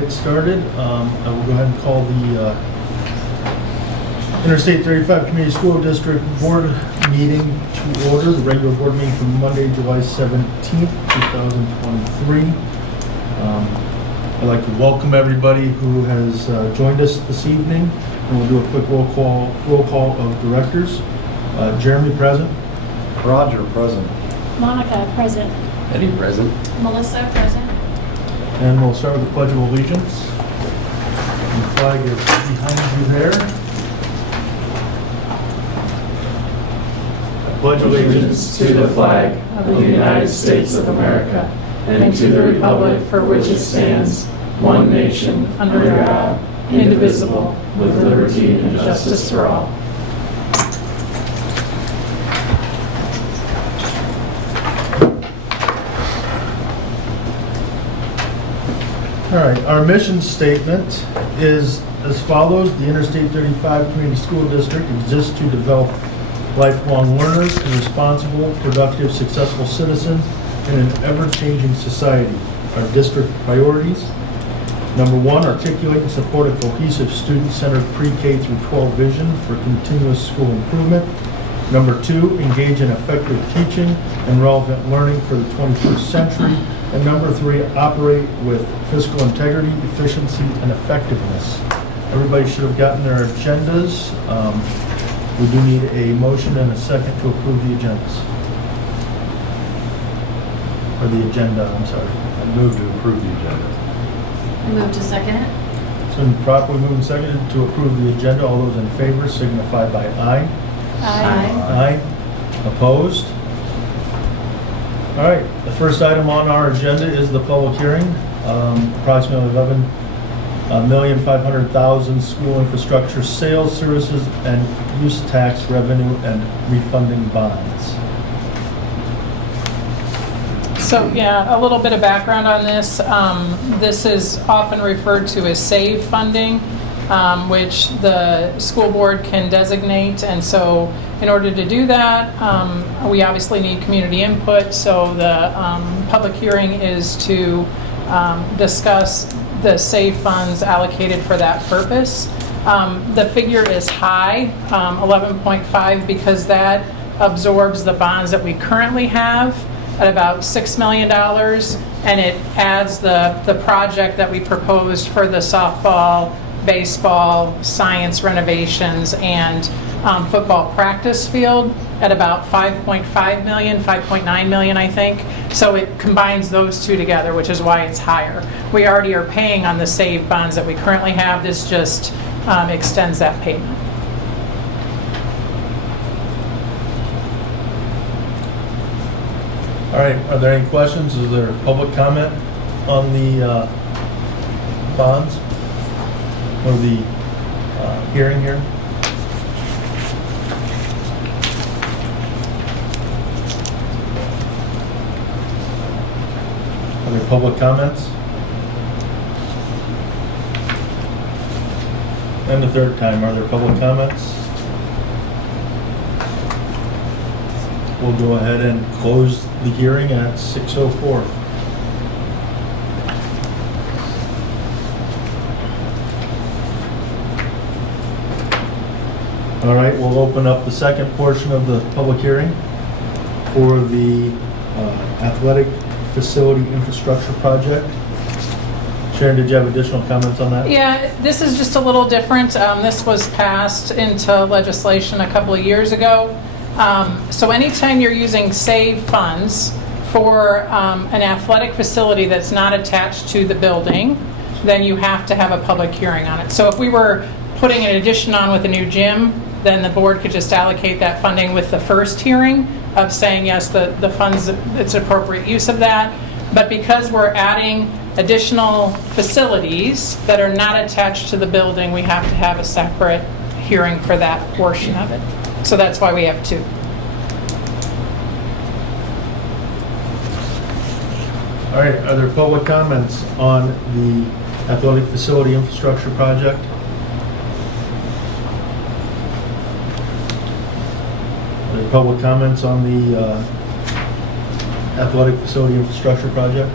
Get started. I will go ahead and call the Interstate 35 Community School District Board meeting to order, the regular board meeting from Monday, July 17th, 2023. I'd like to welcome everybody who has joined us this evening, and we'll do a quick roll call of directors. Jeremy, present. Roger, present. Monica, present. Eddie, present. Melissa, present. And we'll start with the Pledge of Allegiance. And the flag is behind you there. I pledge Allegiance to the flag of the United States of America and to the republic for which it stands, one nation, under God, indivisible, with liberty and justice for all. All right, our mission statement is as follows. The Interstate 35 Community School District exists to develop lifelong learners and responsible, productive, successful citizens in an ever-changing society. Our district priorities: number one, articulate and support a cohesive student-centered pre-K through 12 vision for continuous school improvement. Number two, engage in effective teaching and relevant learning for the 21st century. And number three, operate with fiscal integrity, efficiency, and effectiveness. Everybody should have gotten their agendas. We do need a motion and a second to approve the agendas. Or the agenda, I'm sorry. I move to approve the agenda. I move to second it. It's been properly moved and seconded to approve the agenda. All those in favor signify by aye. Aye. Aye. Opposed? All right, the first item on our agenda is the public hearing. Approximately 11,500,000 school infrastructure sales, services, and use tax revenue and refunding bonds. So yeah, a little bit of background on this. This is often referred to as SAVE funding, which the school board can designate. And so in order to do that, we obviously need community input. So the public hearing is to discuss the SAVE funds allocated for that purpose. The figure is high, 11.5, because that absorbs the bonds that we currently have at about $6 million, and it adds the project that we proposed for the softball, baseball, science renovations, and football practice field at about 5.5 million, 5.9 million, I think. So it combines those two together, which is why it's higher. We already are paying on the SAVE bonds that we currently have. This just extends that payment. All right, are there any questions? Is there public comment on the bonds or the hearing here? Are there public comments? And the third time, are there public comments? We'll go ahead and close the hearing at 6:04. All right, we'll open up the second portion of the public hearing for the athletic facility infrastructure project. Sharon, did you have additional comments on that? Yeah, this is just a little different. This was passed into legislation a couple of years ago. So anytime you're using SAVE funds for an athletic facility that's not attached to the building, then you have to have a public hearing on it. So if we were putting an addition on with a new gym, then the board could just allocate that funding with the first hearing of saying, yes, the funds, it's appropriate use of that. But because we're adding additional facilities that are not attached to the building, we have to have a separate hearing for that portion of it. So that's why we have two. All right, are there public comments on the athletic facility infrastructure project? Are there public comments on the athletic facility infrastructure project?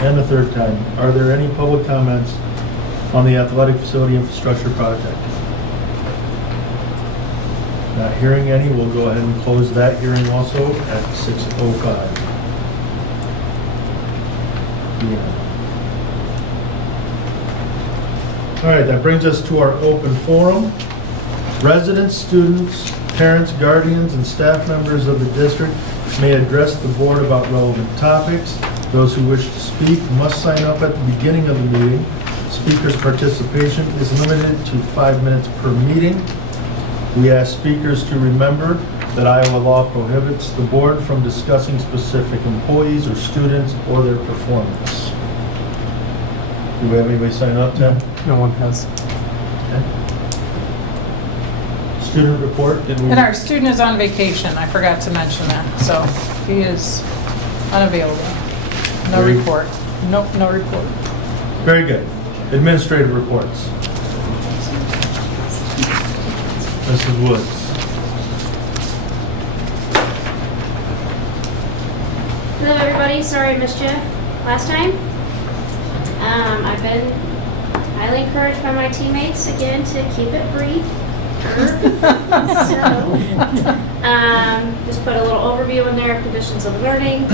and the third time. Are there any public comments on the athletic facility infrastructure project? Not hearing any, we'll go ahead and close that hearing also at 6:05. Yeah. All right, that brings us to our open forum. Residents, students, parents, guardians, and staff members of the district may address the board about relevant topics. Those who wish to speak must sign up at the beginning of the meeting. Speakers' participation is limited to 5 minutes per meeting. We ask speakers to remember that Iowa law prohibits the board from discussing specific employees or students or their performance. Do we have anybody sign up, Tim? No one has. Student report? Did we- And our student is on vacation, I forgot to mention that, so he is unavailable. No Very- report. Nope, no report. Very good. Administrative reports. Mrs. Woods. Hello everybody, sorry I missed you last time. I've been highly encouraged by my teammates again to keep it brief. Just put a little overview in there of conditions of learning,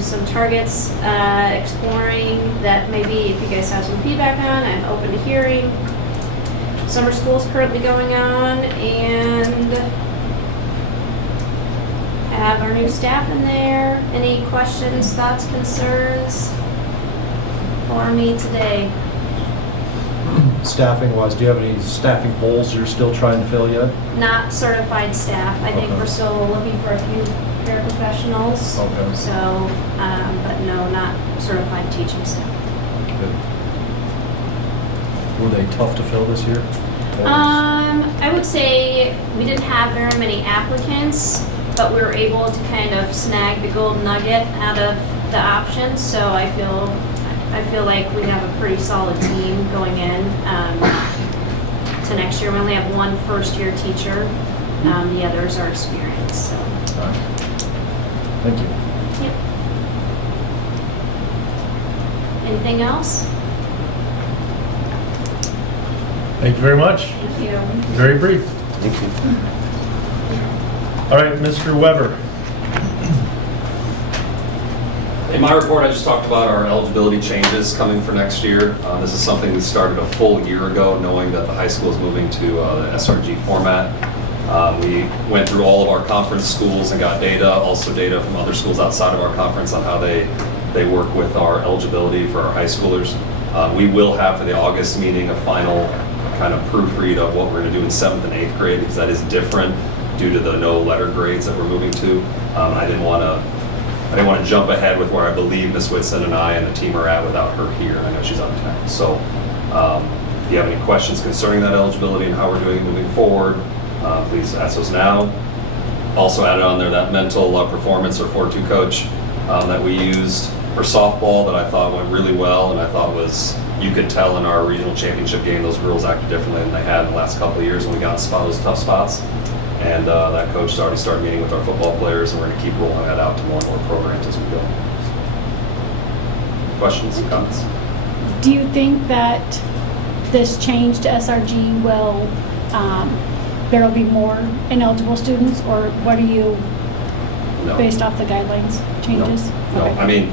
some targets exploring that maybe if you guys have some feedback on, I'm open to hearing. Summer school's currently going on and have our new staff in there. Any questions, thoughts, concerns for me today? Staffing wise, do you have any staffing holes you're still trying to fill yet? Not certified staff. I think Okay. we're still looking for a few paraprofessionals. Okay. So, but no, not certified teaching staff. Good. Were they tough to fill this year? I would say we didn't have very many applicants, but we were able to kind of snag the gold nugget out of the options. So I feel like we have a pretty solid team going in to next year. We only have one first-year teacher. The others are experienced. So. All right. Thank you. Yep. Anything else? Thank you very much. Thank you. Very brief. Thank you. All right, Mr. Weber. In my report, I just talked about our eligibility changes coming for next year. This is something we started a full year ago, knowing that the high school is moving to the SRG format. We went through all of our conference schools and got data, also data from other schools outside of our conference on how they work with our eligibility for our high schoolers. We will have for the August meeting a final kind of proofread of what we're going to do in 7th and 8th grade, because that is different due to the no letter grades that we're moving to. I didn't want to jump ahead with where I believe Ms. Whitson and I and the team are at without her here. I know she's out of town. So if you have any questions concerning that eligibility and how we're doing moving forward, please ask those now. Also added on there that mental performance or 4-2 coach that we used for softball that I thought went really well, and I thought you could tell in our regional championship game those girls acted differently than they had in the last couple of years when we got those tough spots. And that coach has already started meeting with our football players, and we're going to keep rolling that out to more and more programs as we go. Questions, comments? Do you think that this change to SRG will, there will be more ineligible students, or what are you, No. based off the guidelines changes? No, Okay. I mean,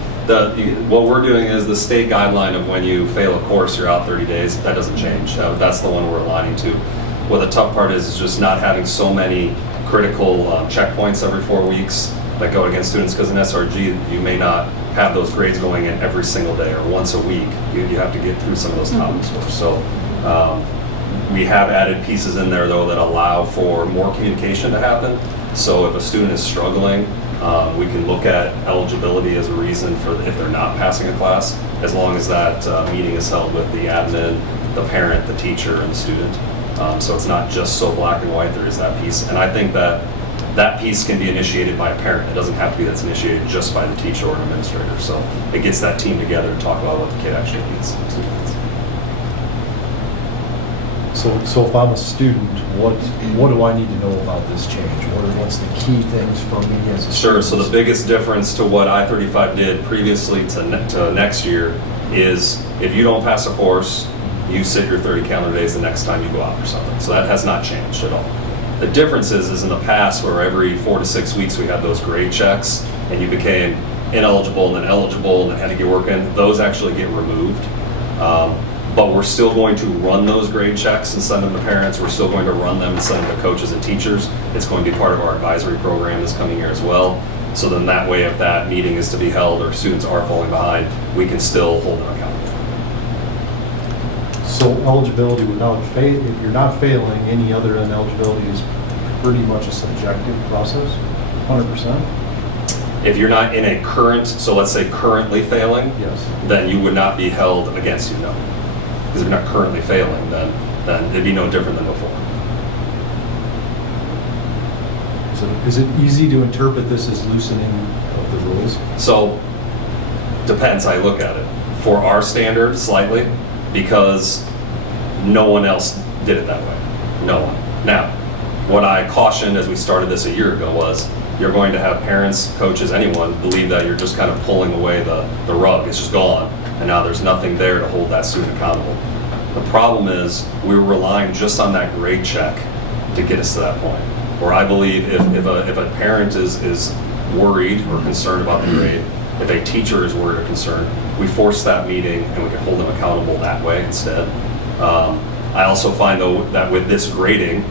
what we're doing is the state guideline of when you fail a course, you're out 30 days. That doesn't change. That's the one we're aligning to. What the tough part is just not having so many critical checkpoints every 4 weeks that go against students, because in SRG, you may not have those grades going in every single day or once a week. You have to get through some of those topics first. So we have added pieces in there, though, that allow for more communication to happen. So if a student is struggling, we can look at eligibility as a reason for if they're not passing a class, as long as that meeting is held with the admin, the parent, the teacher, and the student. So it's not just so black and white, there is that piece. And I think that piece can be initiated by a parent. It doesn't have to be that's initiated just by the teacher or an administrator. So it gets that team together to talk about what the kid actually needs. So if I'm a student, what do I need to know about this change? What's the key things for me as a student? Sure, so the biggest difference to what I-35 did previously to next year is if you don't pass a course, you sit your 30 calendar days the next time you go out for something. So that has not changed at all. The difference is in the past where every 4 to 6 weeks we had those grade checks and you became ineligible and then eligible and then had to get working, those actually get removed. But we're still going to run those grade checks and send them to parents. We're still going to run them and send them to coaches and teachers. It's going to be part of our advisory program this coming year as well. So then that way, if that meeting is to be held or students are falling behind, we can still hold them accountable. So eligibility without if you're not failing, any other ineligibility is pretty much a subjective process, 100%? If you're not in a current, so let's say currently failing, Yes. then you would not be held against you, no. Because if you're not currently failing, then it'd be no different than before. Is it easy to interpret this as loosening of the rules? So, depends how you look at it. For our standard, slightly, because no one else did it that way. No one. Now, what I cautioned as we started this a year ago was you're going to have parents, coaches, anyone believe that you're just kind of pulling away the rug. It's just gone. And now there's nothing there to hold that student accountable. The problem is we're relying just on that grade check to get us to that point. Where I believe if a parent is worried or concerned about the grade, if a teacher is worried or concerned, we force that meeting and we can hold them accountable that way instead. I also find though that with this grading,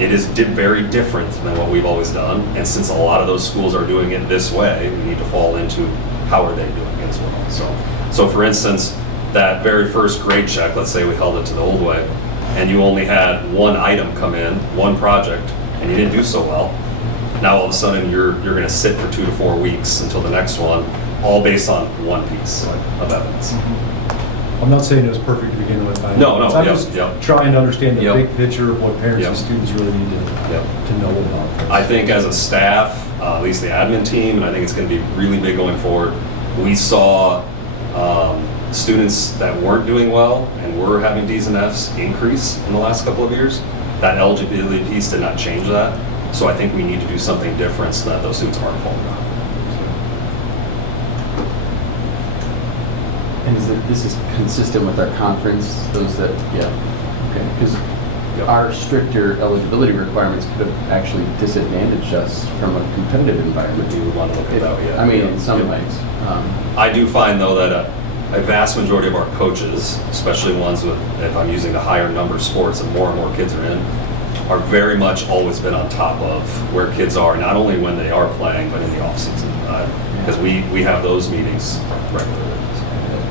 it is very different than what we've always done. And since a lot of those schools are doing it this way, we need to fall into how are they doing it as well. So for instance, that very first grade check, let's say we held it to the old way, and you only had one item come in, one project, and you didn't do so well. Now all of a sudden you're going to sit for 2 to 4 weeks until the next one, all based on one piece of evidence. I'm not saying it was perfect to begin with. No, I'm yep, just yep. trying to understand the Yep. big picture of what parents Yep. and students really need to know about this. I think as a staff, at least the admin team, and I think it's going to be really big going forward, we saw students that weren't doing well and were having D's and F's increase in the last couple of years. That eligibility piece did not change that. So I think we need to do something different so that those students aren't falling behind. And this is consistent with our conference, those that, yeah, okay, because our stricter eligibility requirements could have actually disadvantaged us from a competitive environment. We would want to look at that, yeah. I mean, in some ways. I do find though that a vast majority of our coaches, especially ones with, if I'm using the higher number sports and more kids are in, are very much always been on top of where kids are, not only when they are playing, but in the off season. Because we have those meetings regularly.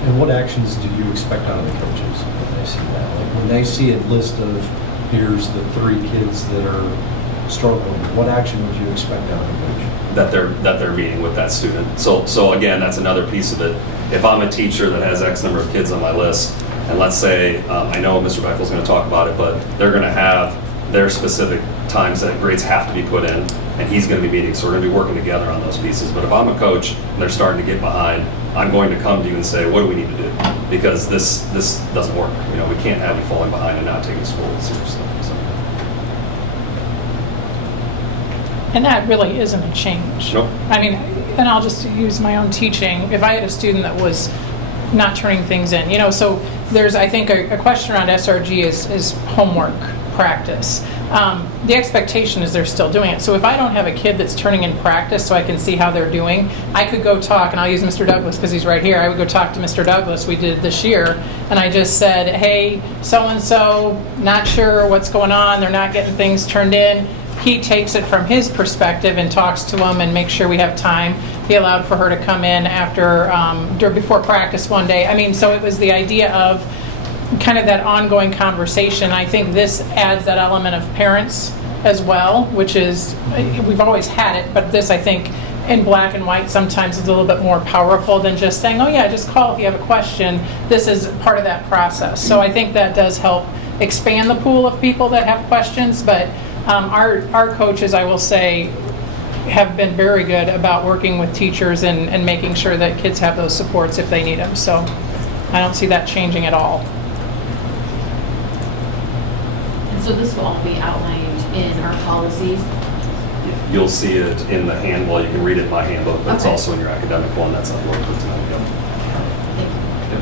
And what actions do you expect out of the coaches when they see that? Like when they see a list of, here's the 3 kids that are struggling, what action would you expect out of the coach? That they're meeting with that student. So again, that's another piece of it. If I'm a teacher that has X number of kids on my list, and let's say, I know Mr. Beckel's going to talk about it, but they're going to have their specific times that grades have to be put in, and he's going to be meeting, so we're going to be working together on those pieces. But if I'm a coach and they're starting to get behind, I'm going to come to you and say, what do we need to do? Because this doesn't work. You know, we can't have you falling behind and not taking school seriously. So. And that really isn't a change. Nope. I mean, and I'll just use my own teaching. If I had a student that was not turning things in, you know, so there's, I think, a question around SRG is homework practice. The expectation is they're still doing it. So if I don't have a kid that's turning in practice so I can see how they're doing, I could go talk, and I'll use Mr. Douglas because he's right here. I would go talk to Mr. Douglas. We did it this year, and I just said, hey, so-and-so, not sure what's going on. They're not getting things turned in. He takes it from his perspective and talks to them and makes sure we have time. He allowed for her to come in before practice one day. I mean, so it was the idea of kind of that ongoing conversation. I think this adds that element of parents as well, which is, we've always had it, but this, I think, in black and white sometimes is a little bit more powerful than just saying, oh yeah, just call if you have a question. This is part of that process. So I think that does help expand the pool of people that have questions, but our coaches, I will say, have been very good about working with teachers and making sure that kids have those supports if they need them. So I don't see that changing at all. So this will all be outlined in our policies? You'll see it in the handbook. You can read it in my handbook, but it's Okay. also in your academic one. That's on board for tonight. Yep.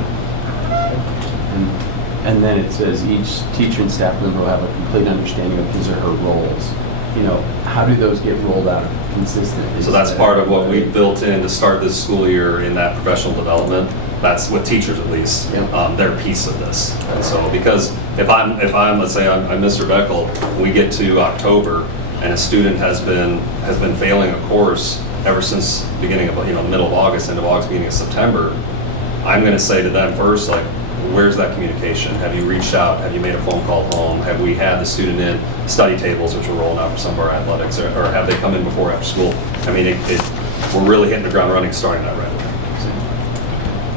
And then it says each teacher and staff member will have a complete understanding of his or her roles. You know, how do those get rolled out consistently? So that's part of what we built in to start this school year in that professional development. That's with teachers at least, Yep. their piece of this. And so because if I'm let's say I'm Mr. Beckel, we get to October and a student has been failing a course ever since beginning of middle of August, end of August, beginning of September, I'm going to say to them first, like, where's that communication? Have you reached out? Have you made a phone call home? Have we had the student in study tables, which we're rolling out for some of our athletics, or have they come in before after school? I mean, we're really hitting the ground running, starting that right away.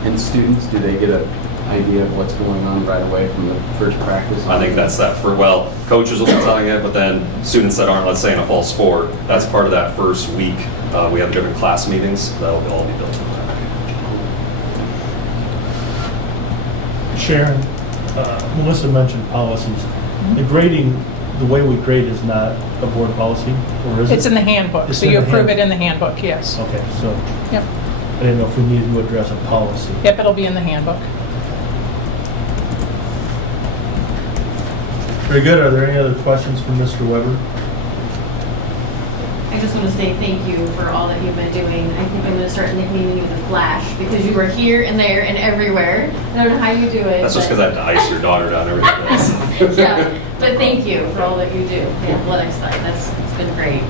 And students, do they get an idea of what's going on right away from the first practice? I think that's that coaches will be telling it, but then students that aren't, let's say, in a fall sport, that's part of that first week. We have different class meetings that'll all be built in. Sharon, Melissa mentioned policies. The grading, the way we grade is not a board policy, or is it? It's in the handbook, It's so in you the approve it handbook. in the handbook, yes. Okay, so Yep, I didn't know if we needed to address a policy. yep, it'll be in the handbook. Very good. Are there any other questions from Mr. Weber? I just want to say thank you for all that you've been doing. I think I'm going to start nicknaming you the Flash because you were here and there and everywhere. I don't know how you do it. That's just because I have to ice your daughter down every day. Yeah, but thank you for all that you do. The athletics side, it's been great.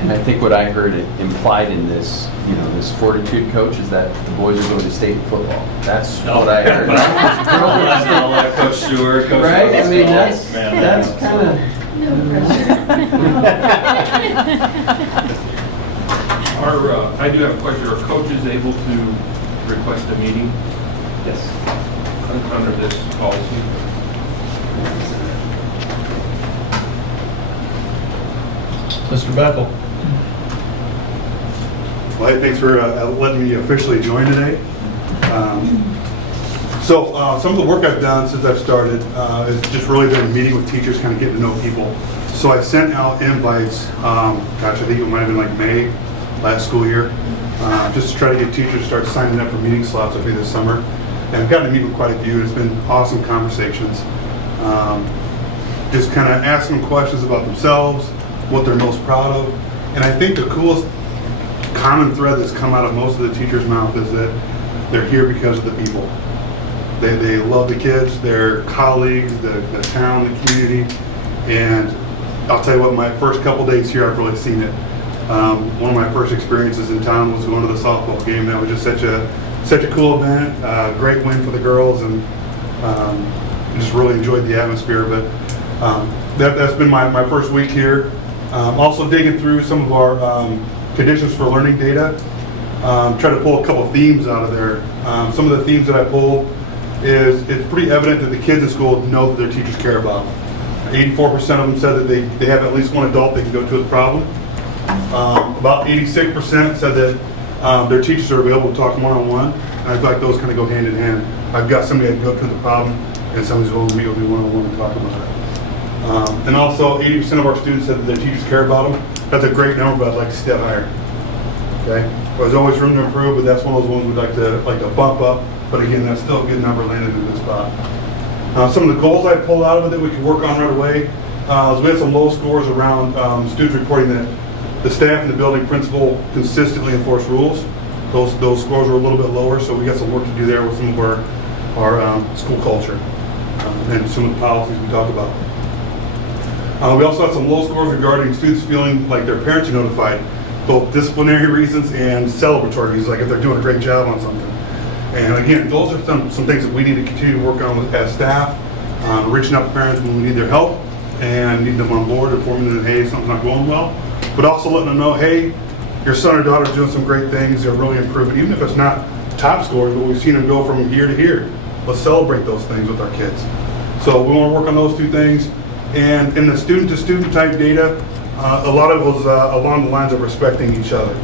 And I think what I heard implied in this, this fortitude coach is that the boys are going to state football. That's what I heard. I'll let Coach Stewart, Coach Right? I mean, Russell, that's kind of. No pressure. I do have a question. Are coaches able to request a meeting? Yes. Under this policy? Mr. Beckel? Well, hey, thanks for letting me officially join today. Some of the work I've done since I've started has just really been meeting with teachers, kind of getting to know people. So I sent out invites, I think it might have been like May last school year, just to try to get teachers to start signing up for meeting slots with me this summer. And I've gotten to meet with quite a few. It's been awesome conversations. Just kind of asking them questions about themselves, what they're most proud of. And I think the coolest common thread that's come out of most of the teachers' mouth is that they're here because of the people. They love the kids, their colleagues, the town, the community. And I'll tell you what, my first couple days here, I've really seen it. One of my first experiences in town was going to the softball game. That was just such a cool event, great win for the girls, and just really enjoyed the atmosphere. But that's been my first week here. Also digging through some of our conditions for learning data. Try to pull a couple of themes out of there. Some of the themes that I pulled is it's pretty evident that the kids in school know that their teachers care about. 84% of them said that they have at least one adult they can go to with a problem. About 86% said that their teachers are available to talk one-on-one. And I feel like those kind of go hand in hand. I've got somebody that can go to the problem, and somebody's willing to meet with me one-on-one and talk about it. And also 80% of our students said that their teachers care about them. That's a great number, but I'd like to step higher. Okay? There's always room to improve, but that's one of those ones we'd like to bump up. But again, that's still a good number, landed in a good spot. Some of the goals I pulled out of it that we could work on right away is we had some low scores around students reporting that the staff and the building principal consistently enforce rules. Those scores were a little bit lower, so we got some work to do there with some of our school culture and some of the policies we talked about. We also had some low scores regarding students feeling like their parents are notified, both disciplinary reasons and celebratory reasons, like if they're doing a great job on something. And again, those are some things that we need to continue to work on as staff, reaching out to parents when we need their help and need them on board, informing them that, hey, something's not going well, but also letting them know, hey, your son or daughter's doing some great things, they're really improving, even if it's not top scores, but we've seen them go from here to here. Let's celebrate those things with our kids. So we want to work on those two things. And in the student-to-student type data, a lot of it was along the lines of respecting each other.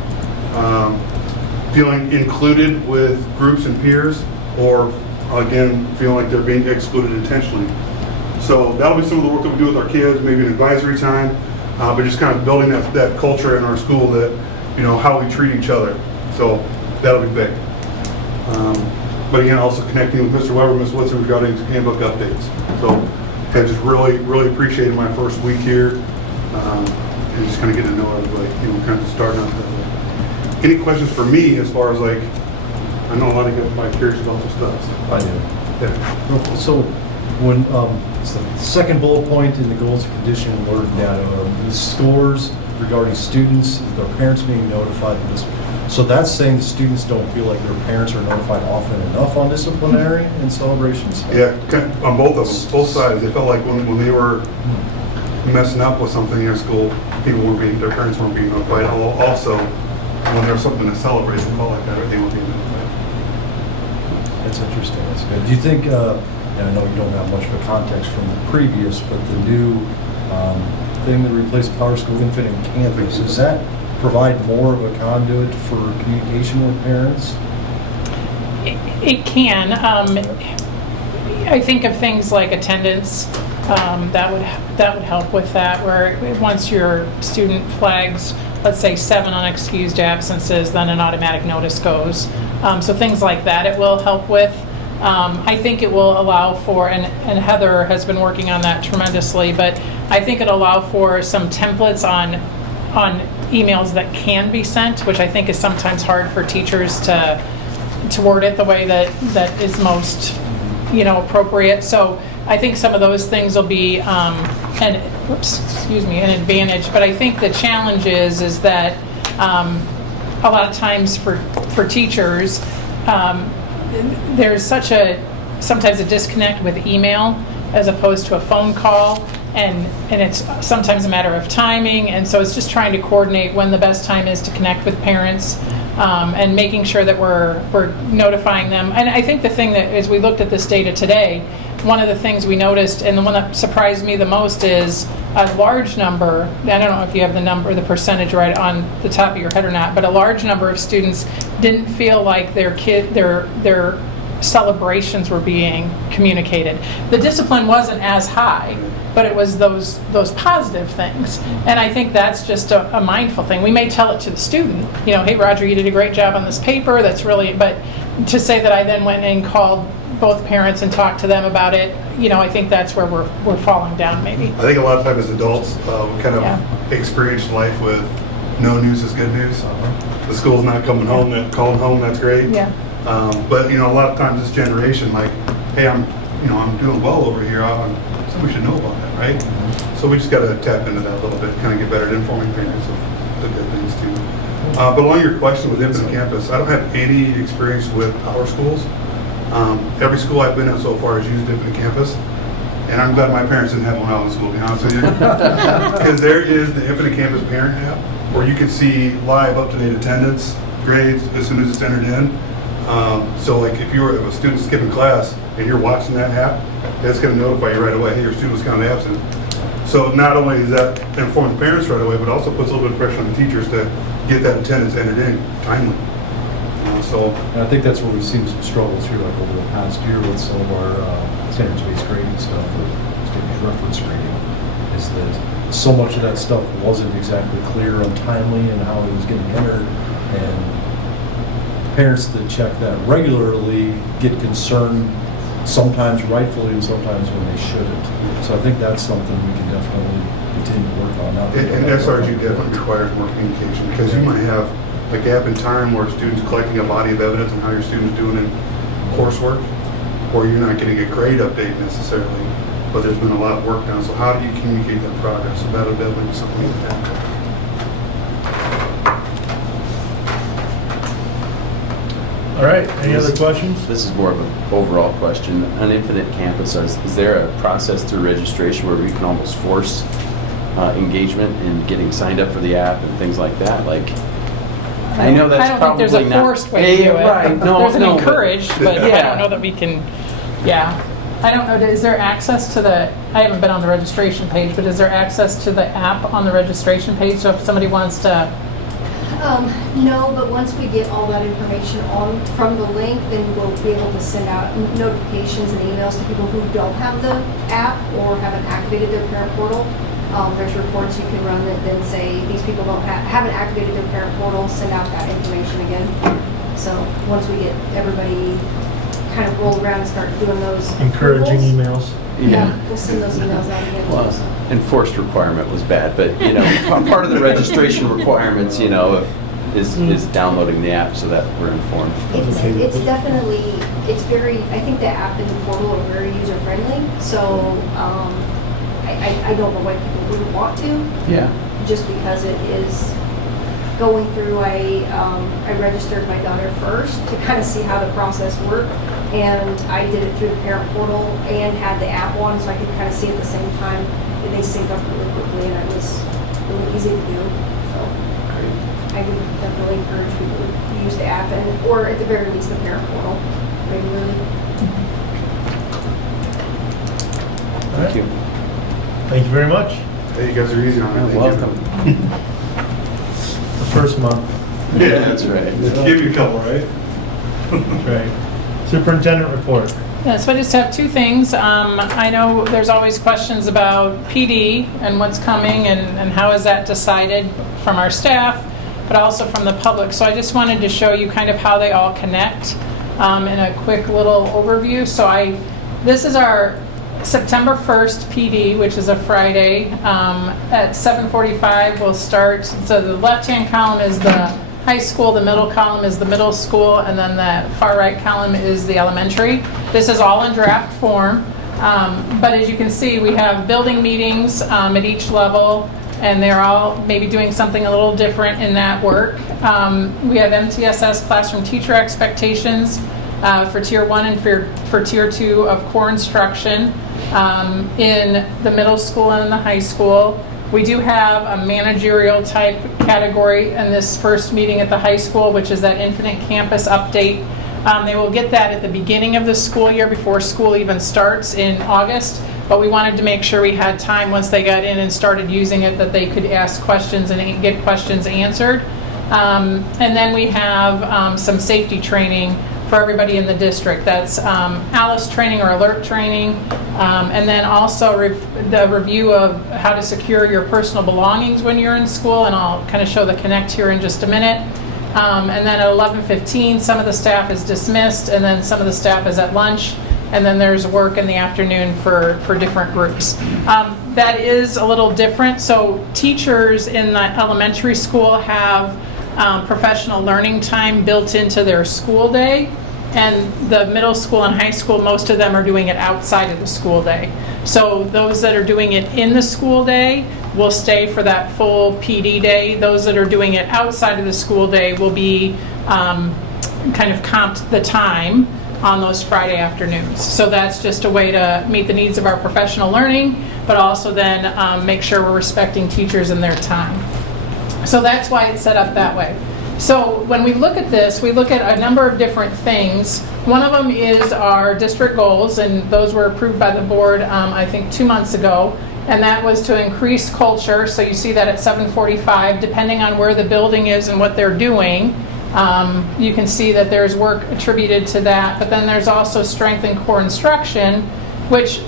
Feeling included with groups and peers, or again, feeling like they're being excluded intentionally. So that'll be some of the work that we do with our kids, maybe an advisory time, but just kind of building that culture in our school that, how we treat each other. So that'll be big. But again, also connecting with Mr. Weber, Ms. Woodson regarding handbook updates. So I just really, really appreciated my first week here, and just kind of getting to know everybody, kind of starting out that way. Any questions for me as far as like, I know a lot of you guys might be curious about this stuff. I do. Yeah. So when, it's the second bullet point in the goals and condition learned data, the scores regarding students, their parents being notified of this. So that's saying the students don't feel like their parents are notified often enough on disciplinary and celebrations? Yeah, on both of them, both sides. They felt like when they were messing up with something in school, their parents weren't being notified. Also, when there was something to celebrate, they felt like that, they weren't being notified. That's interesting. That's good. Do you think, and I know you don't have much of a context from the previous, but the new thing that replaced PowerSchool Infinite Campus, does that provide more of a conduit for communication with parents? It can. I think of things like attendance. That would help with that. Where once your student flags, let's say 7 unexcused absences, then an automatic notice goes. So things like that it will help with. I think it will allow for, and Heather has been working on that tremendously, but I think it'll allow for some templates on emails that can be sent, which I think is sometimes hard for teachers to word it the way that is most appropriate. So I think some of those things will be an advantage. But I think the challenge is that a lot of times for teachers, there's sometimes a disconnect with email as opposed to a phone call. And it's sometimes a matter of timing, and so it's just trying to coordinate when the best time is to connect with parents, and making sure that we're notifying them. And I think the thing that, as we looked at this data today, one of the things we noticed, and the one that surprised me the most, is a large number, I don't know if you have the percentage right on the top of your head or not, but a large number of students didn't feel like their celebrations were being communicated. The discipline wasn't as high, but it was those positive things. And I think that's just a mindful thing. We may tell it to the student, hey Roger, you did a great job on this paper, that's really, but to say that I then went and called both parents and talked to them about it, I think that's where we're falling down maybe. I think a lot of times as adults, we kind of experience life with no news is good news. The school's not coming home, calling home, that's great. Yeah. But a lot of times this generation, like, hey, I'm doing well over here. We should know about that, right? So we just got to tap into that a little bit, kind of get better at informing parents of the good things too. But along your question with Infinite Campus, I don't have any experience with our schools. Every school I've been at so far has used Infinite Campus, and I'm glad my parents didn't have one out in school, to be honest with you. Because there is the Infinite Campus parent app where you can see live up-to-date attendance, grades as soon as it's entered in. So like if a student's skipping class and you're watching that app, it's going to notify you right away, hey, your student was counted absent. So not only does that inform the parents right away, but also puts a little bit of pressure on the teachers to get that attendance entered in timely. And I think that's where we've seen some struggles here, like over the past year with some of our standards-based grading stuff, or student reference grading, is that so much of that stuff wasn't exactly clear and timely in how it was getting entered, and parents that check that regularly get concerned, sometimes rightfully and sometimes when they shouldn't. So I think that's something we can definitely continue to work on. And SRG definitely requires more communication, because you might have a gap in time where a student's collecting a body of evidence on how your student's doing in coursework, or you're not getting a grade update necessarily, but there's been a lot of work done. So how do you communicate that progress? So that'll definitely be something we can tackle. All right, any other questions? This is more of an overall question. On Infinite Campus, is there a process through registration where we can almost force engagement in getting signed up for the app and things like that? Like, I know that's I don't think probably there's a forced way to do it. Right. No, there's an no, encouraged, but I don't know that we can, I don't know, is there access to I haven't been on the registration page, but is there access to the app on the registration page? So if somebody wants to No, but once we get all that information on from the link, then we'll be able to send out notifications and emails to people who don't have the app or haven't activated their parent portal. There's reports you can run that then say these people haven't activated their parent portal, send out that information again. So once we get everybody kind of roll around and start doing those Encouraging approvals, emails. we'll send those emails out again. Well, enforced requirement was bad, but, you know, part of the registration requirements, you know, is downloading the app so that we're informed. It's definitely, it's very, I think the app and the portal are very user friendly. So I don't know why people wouldn't want to. Yeah. Just because it is going through. I registered my daughter first to kind of see how the process worked, and I did it through the parent portal and had the app on, so I could kind of see at the same time, and they synced up really quickly, and it was really easy to do. So I would definitely encourage people to use the app or at the very least the parent portal regularly. Thank you. Thank you very much. Hey, you guys are easy on it. You're Thank you. welcome. The first month. Yeah, That's right. Give you a couple, right? That's right. Superintendent report. Yeah, so I just have two things. I know there's always questions about PD and what's coming and how is that decided from our staff, but also from the public. So I just wanted to show you kind of how they all connect in a quick little overview. So this is our September 1st PD, which is a Friday. At 7:45 we'll start. So the left-hand column is the high school, the middle column is the middle school, and then the far right column is the elementary. This is all in draft form, but as you can see, we have building meetings at each level, and they're all maybe doing something a little different in that work. We have MTSS classroom teacher expectations for Tier 1 and for Tier 2 of core instruction in the middle school and in the high school. We do have a managerial type category in this first meeting at the high school, which is that Infinite Campus update. They will get that at the beginning of the school year before school even starts in August, but we wanted to make sure we had time once they got in and started using it that they could ask questions and get questions answered. And then we have some safety training for everybody in the district. That's ALICE training or alert training, and then also the review of how to secure your personal belongings when you're in school, and I'll kind of show the connect here in just a minute. And then at 11:15, some of the staff is dismissed, and then some of the staff is at lunch, and then there's work in the afternoon for different groups. That is a little different. So teachers in the elementary school have professional learning time built into their school day, and the middle school and high school, most of them are doing it outside of the school day. So those that are doing it in the school day will stay for that full PD day. Those that are doing it outside of the school day will be kind of comped the time on those Friday afternoons. So that's just a way to meet the needs of our professional learning, but also then make sure we're respecting teachers and their time. So that's why it's set up that way. So when we look at this, we look at a number of different things. One of them is our district goals, and those were approved by the board, I think 2 months ago, and that was to increase culture. So you see that at 7:45, depending on where the building is and what they're doing, you can see that there's work attributed to that. But then there's also strength in core instruction, which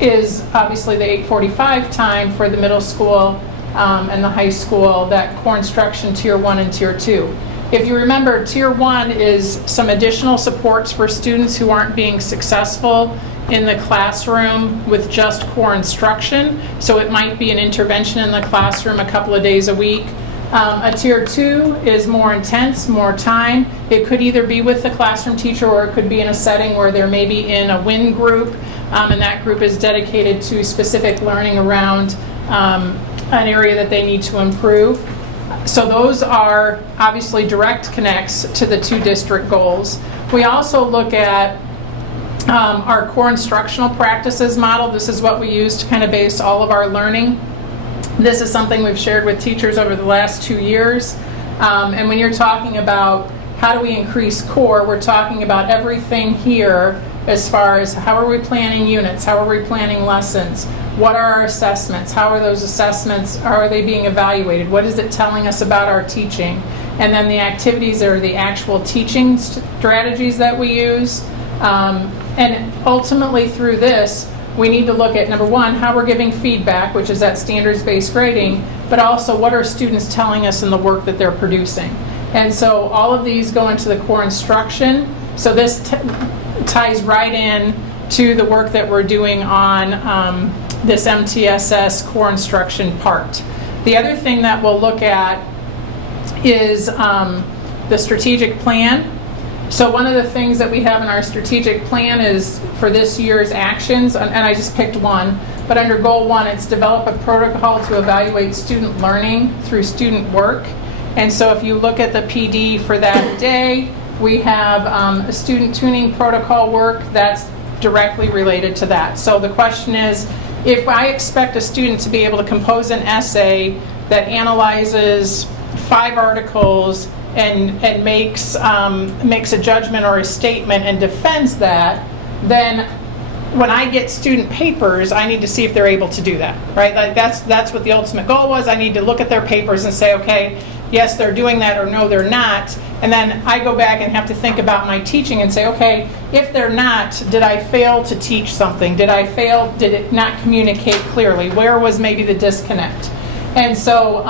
is obviously the 8:45 time for the middle school and the high school, that core instruction Tier 1 and Tier 2. If you remember, Tier 1 is some additional supports for students who aren't being successful in the classroom with just core instruction. So it might be an intervention in the classroom a couple of days a week. A Tier 2 is more intense, more time. It could either be with the classroom teacher, or it could be in a setting where they're maybe in a WIN group, and that group is dedicated to specific learning around an area that they need to improve. So those are obviously direct connects to the 2 district goals. We also look at our core instructional practices model. This is what we use to kind of base all of our learning. This is something we've shared with teachers over the last 2 years. And when you're talking about how do we increase core, we're talking about everything here as far as how are we planning units, how are we planning lessons, what are our assessments, how are those assessments, how are they being evaluated, what is it telling us about our teaching, And then the activities are the actual teaching strategies that we use. And ultimately through this, we need to look at, number one, how we're giving feedback, which is that standards-based grading, but also what are students telling us in the work that they're producing. And so all of these go into the core instruction. So this ties right in to the work that we're doing on this MTSS core instruction part. The other thing that we'll look at is the strategic plan. So one of the things that we have in our strategic plan is for this year's actions, and I just picked one, but under goal 1, it's develop a protocol to evaluate student learning through student work. And so if you look at the PD for that day, we have a student tuning protocol work that's directly related to that. So the question is, if I expect a student to be able to compose an essay that analyzes 5 articles and makes a judgment or a statement and defends that, then when I get student papers, I need to see if they're able to do that, right? Like that's what the ultimate goal was. I need to look at their papers and say, okay, yes, they're doing that, or no, they're not. And then I go back and have to think about my teaching and say, okay, if they're not, did I fail to teach something? Did it not communicate clearly? Where was maybe the disconnect? And so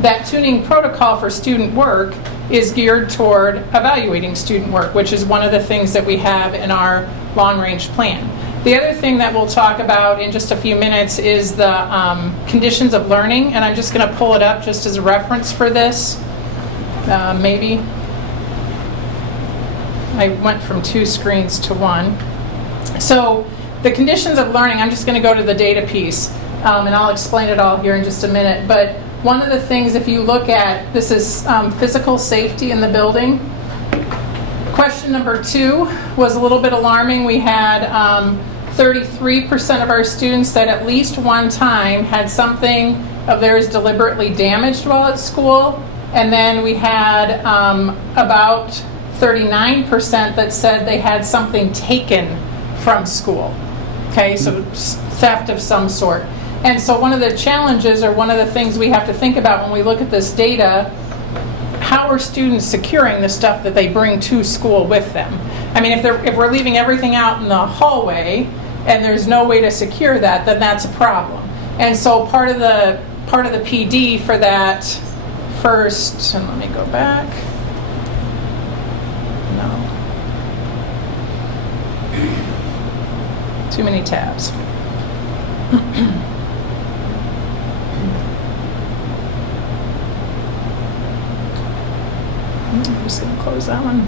that tuning protocol for student work is geared toward evaluating student work, which is one of the things that we have in our long-range plan. The other thing that we'll talk about in just a few minutes is the conditions of learning, and I'm just going to pull it up just as a reference for this. Maybe. I went from 2 screens to 1. So the conditions of learning, I'm just going to go to the data piece, and I'll explain it all here in just a minute. But one of the things, if you look at, this is physical safety in the building. Question number 2 was a little bit alarming. We had 33% of our students that at least one time had something of theirs deliberately damaged while at school. And then we had about 39% that said they had something taken from school. Okay, so theft of some sort. And so one of the challenges, or one of the things we have to think about when we look at this data, how are students securing the stuff that they bring to school with them? I mean, if we're leaving everything out in the hallway and there's no way to secure that, then that's a problem. And so part of the PD for that first, and let me go back. No. Too many tabs. I'm just going to close that one.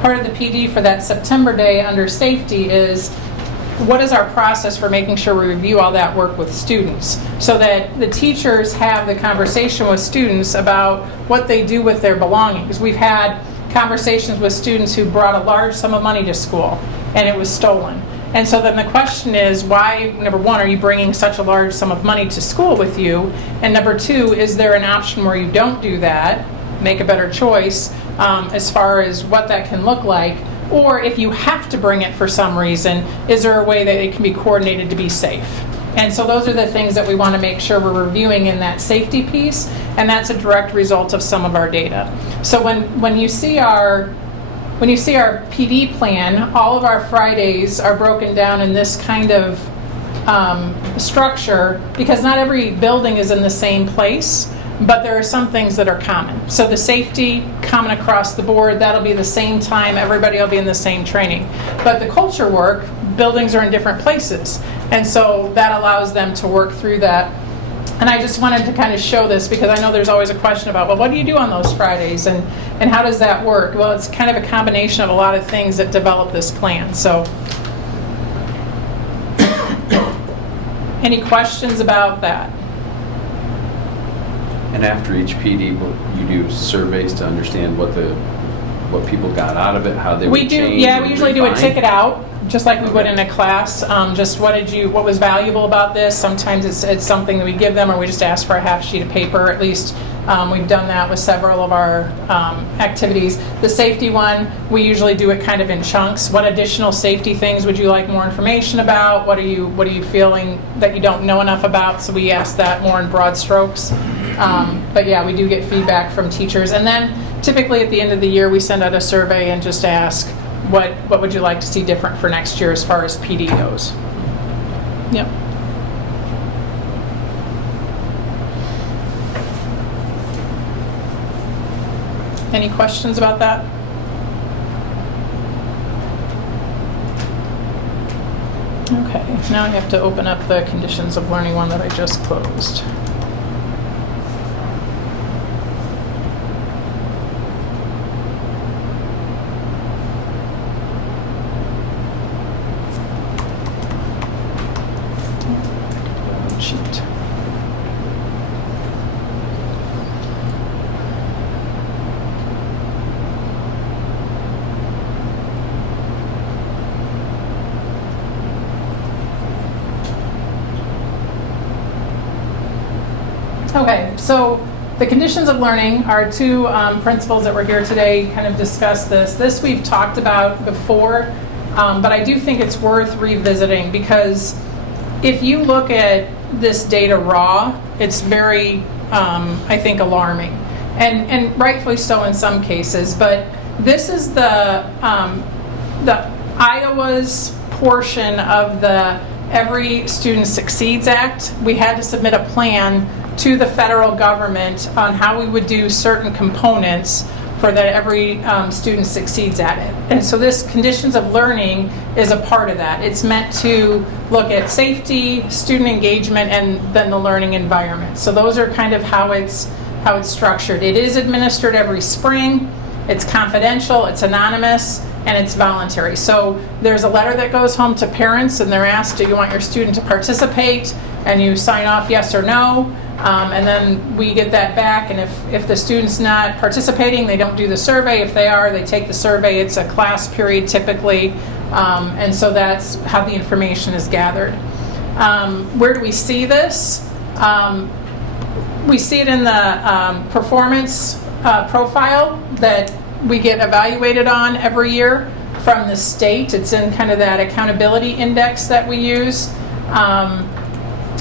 Part of the PD for that September day under safety is, what is our process for making sure we review all that work with students so that the teachers have the conversation with students about what they do with their belongings. We've had conversations with students who brought a large sum of money to school and it was stolen. And so then the question is, why, number 1, are you bringing such a large sum of money to school with you? And number 2, is there an option where you don't do that, make a better choice as far as what that can look like? Or if you have to bring it for some reason, is there a way that it can be coordinated to be safe? And so those are the things that we want to make sure we're reviewing in that safety piece, and that's a direct result of some of our data. So when you see our PD plan, all of our Fridays are broken down in this kind of structure, because not every building is in the same place, but there are some things that are common. So the safety, common across the board, that'll be the same time, everybody will be in the same training. But the culture work, buildings are in different places, and so that allows them to work through that. And I just wanted to kind of show this because I know there's always a question about, well, what do you do on those Fridays and how does that work? Well, it's kind of a combination of a lot of things that develop this plan. So any questions about that? And after each PD, you do surveys to understand what people got out of it, how they would change. Yeah, we usually do a refine? ticket out, just like we would in a class. Just what was valuable about this? Sometimes it's something that we give them, or we just ask for a half sheet of paper, at least We've done that with several of our activities. The safety one, we usually do it kind of in chunks. What additional safety things would you like more information about? What are you feeling that you don't know enough about? So we ask that more in broad strokes. But yeah, we do get feedback from teachers. And then typically at the end of the year, we send out a survey and just ask, what would you like to see different for next year as far as PD goes? Yep. Any questions about that? Okay, now I have to open up the conditions of learning one that I just closed. Sheet. Okay, so the conditions of learning, our two principals that were here today kind of discussed this. This we've talked about before, but I do think it's worth revisiting because if you look at this data raw, it's very, I think, alarming, and rightfully so in some cases. But this is the Iowa's portion of the Every Student Succeeds Act. We had to submit a plan to the federal government on how we would do certain components for that every student succeeds at it. And so this conditions of learning is a part of that. It's meant to look at safety, student engagement, and then the learning environment. So those are kind of how it's structured. It is administered every spring. It's confidential, it's anonymous, and it's voluntary. So there's a letter that goes home to parents and they're asked, do you want your student to participate? And you sign off yes or no. And then we get that back, and if the student's not participating, they don't do the survey. If they are, they take the survey. It's a class period typically, and so that's how the information is gathered. Where do we see this? We see it in the performance profile that we get evaluated on every year from the state. It's in kind of that accountability index that we use.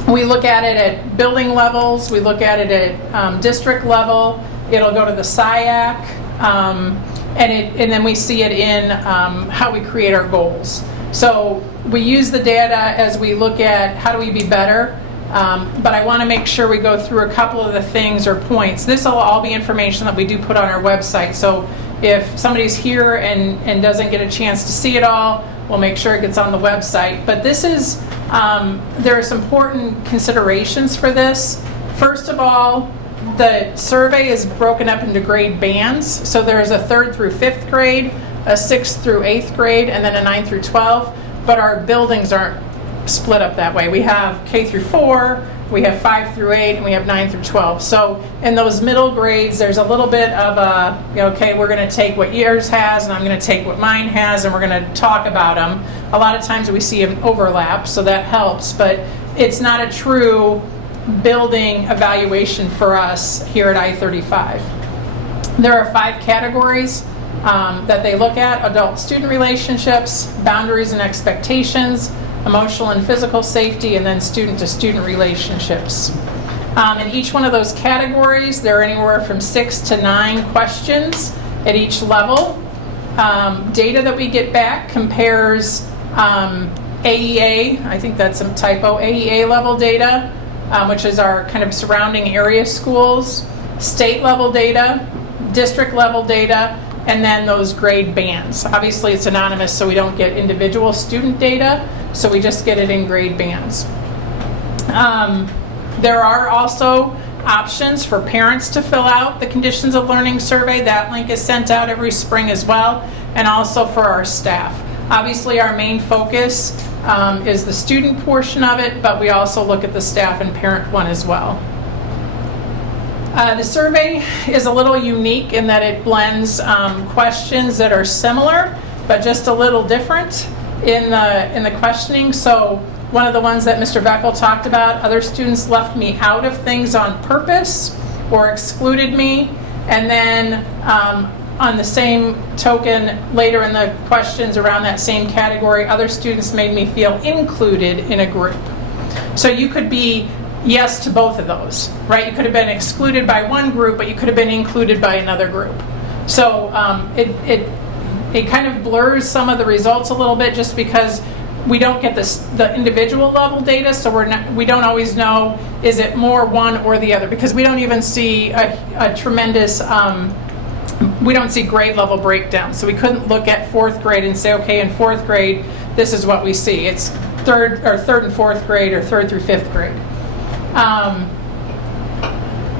We look at it at building levels. We look at it at district level. It'll go to the SIAC, and then we see it in how we create our goals. So we use the data as we look at how do we be better. But I want to make sure we go through a couple of the things or points. This will all be information that we do put on our website. So if somebody's here and doesn't get a chance to see it all, we'll make sure it gets on the website. But this is, there are some important considerations for this. First of all, the survey is broken up into grade bands. So there's a 3rd through 5th grade, a 6th through 8th grade, and then a 9th through 12. But our buildings aren't split up that way. We have K through 4, we have 5 through 8, and we have 9 through 12. So in those middle grades, there's a little bit of a, okay, we're going to take what yours has, and I'm going to take what mine has, and we're going to talk about them. A lot of times we see an overlap, so that helps, but it's not a true building evaluation for us here at I-35. There are 5 categories that they look at: adult-student relationships, boundaries and expectations, emotional and physical safety, and then student-to-student relationships. In each one of those categories, there are anywhere from 6 to 9 questions at each level. Data that we get back compares AEA, I think that's some typo, AEA level data, which is our kind of surrounding area schools, state level data, district level data, and then those grade bands. Obviously it's anonymous, so we don't get individual student data, so we just get it in grade bands. There are also options for parents to fill out the conditions of learning survey. That link is sent out every spring as well, and also for our staff. Obviously our main focus is the student portion of it, but we also look at the staff and parent one as well. The survey is a little unique in that it blends questions that are similar, but just a little different in the questioning. So one of the ones that Mr. Beckel talked about, other students left me out of things on purpose. or excluded me. And then on the same token, later in the questions around that same category, other students made me feel included in a group. So you could be yes to both of those, right? You could have been excluded by one group, but you could have been included by another group. So it kind of blurs some of the results a little bit, just because we don't get the individual level data, so we don't always know, is it more one or the other, because we don't even see a tremendous, we don't see grade level breakdown. So we couldn't look at 4th grade and say, okay, in 4th grade, this is what we see. It's third and 4th grade, or 3rd through 5th grade.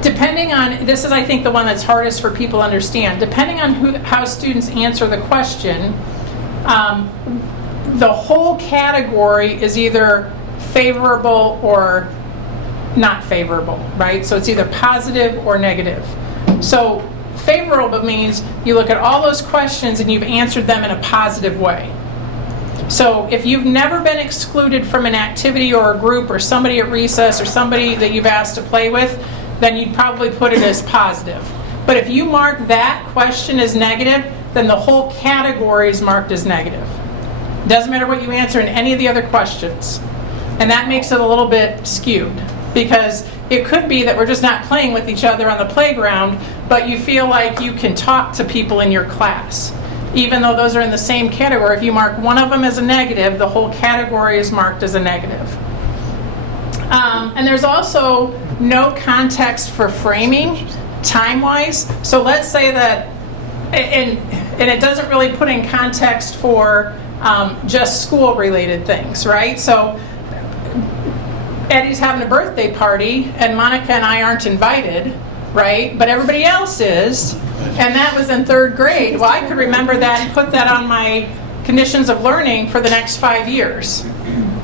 Depending on, this is I think the one that's hardest for people to understand, depending on how students answer the question, the whole category is either favorable or not favorable, right? So it's either positive or negative. So favorable means you look at all those questions and you've answered them in a positive way. So if you've never been excluded from an activity or a group, or somebody at recess, or somebody that you've asked to play with, then you'd probably put it as positive. But if you mark that question as negative, then the whole category is marked as negative. Doesn't matter what you answer in any of the other questions. And that makes it a little bit skewed, because it could be that we're just not playing with each other on the playground, but you feel like you can talk to people in your class. Even though those are in the same category, if you mark one of them as a negative, the whole category is marked as a negative. And there's also no context for framing, time-wise. So let's say that, and it doesn't really put in context for just school-related things, right? So Eddie's having a birthday party, and Monica and I aren't invited, right? But everybody else is, and that was in 3rd grade. Well, I could remember that and put that on my conditions of learning for the next 5 years,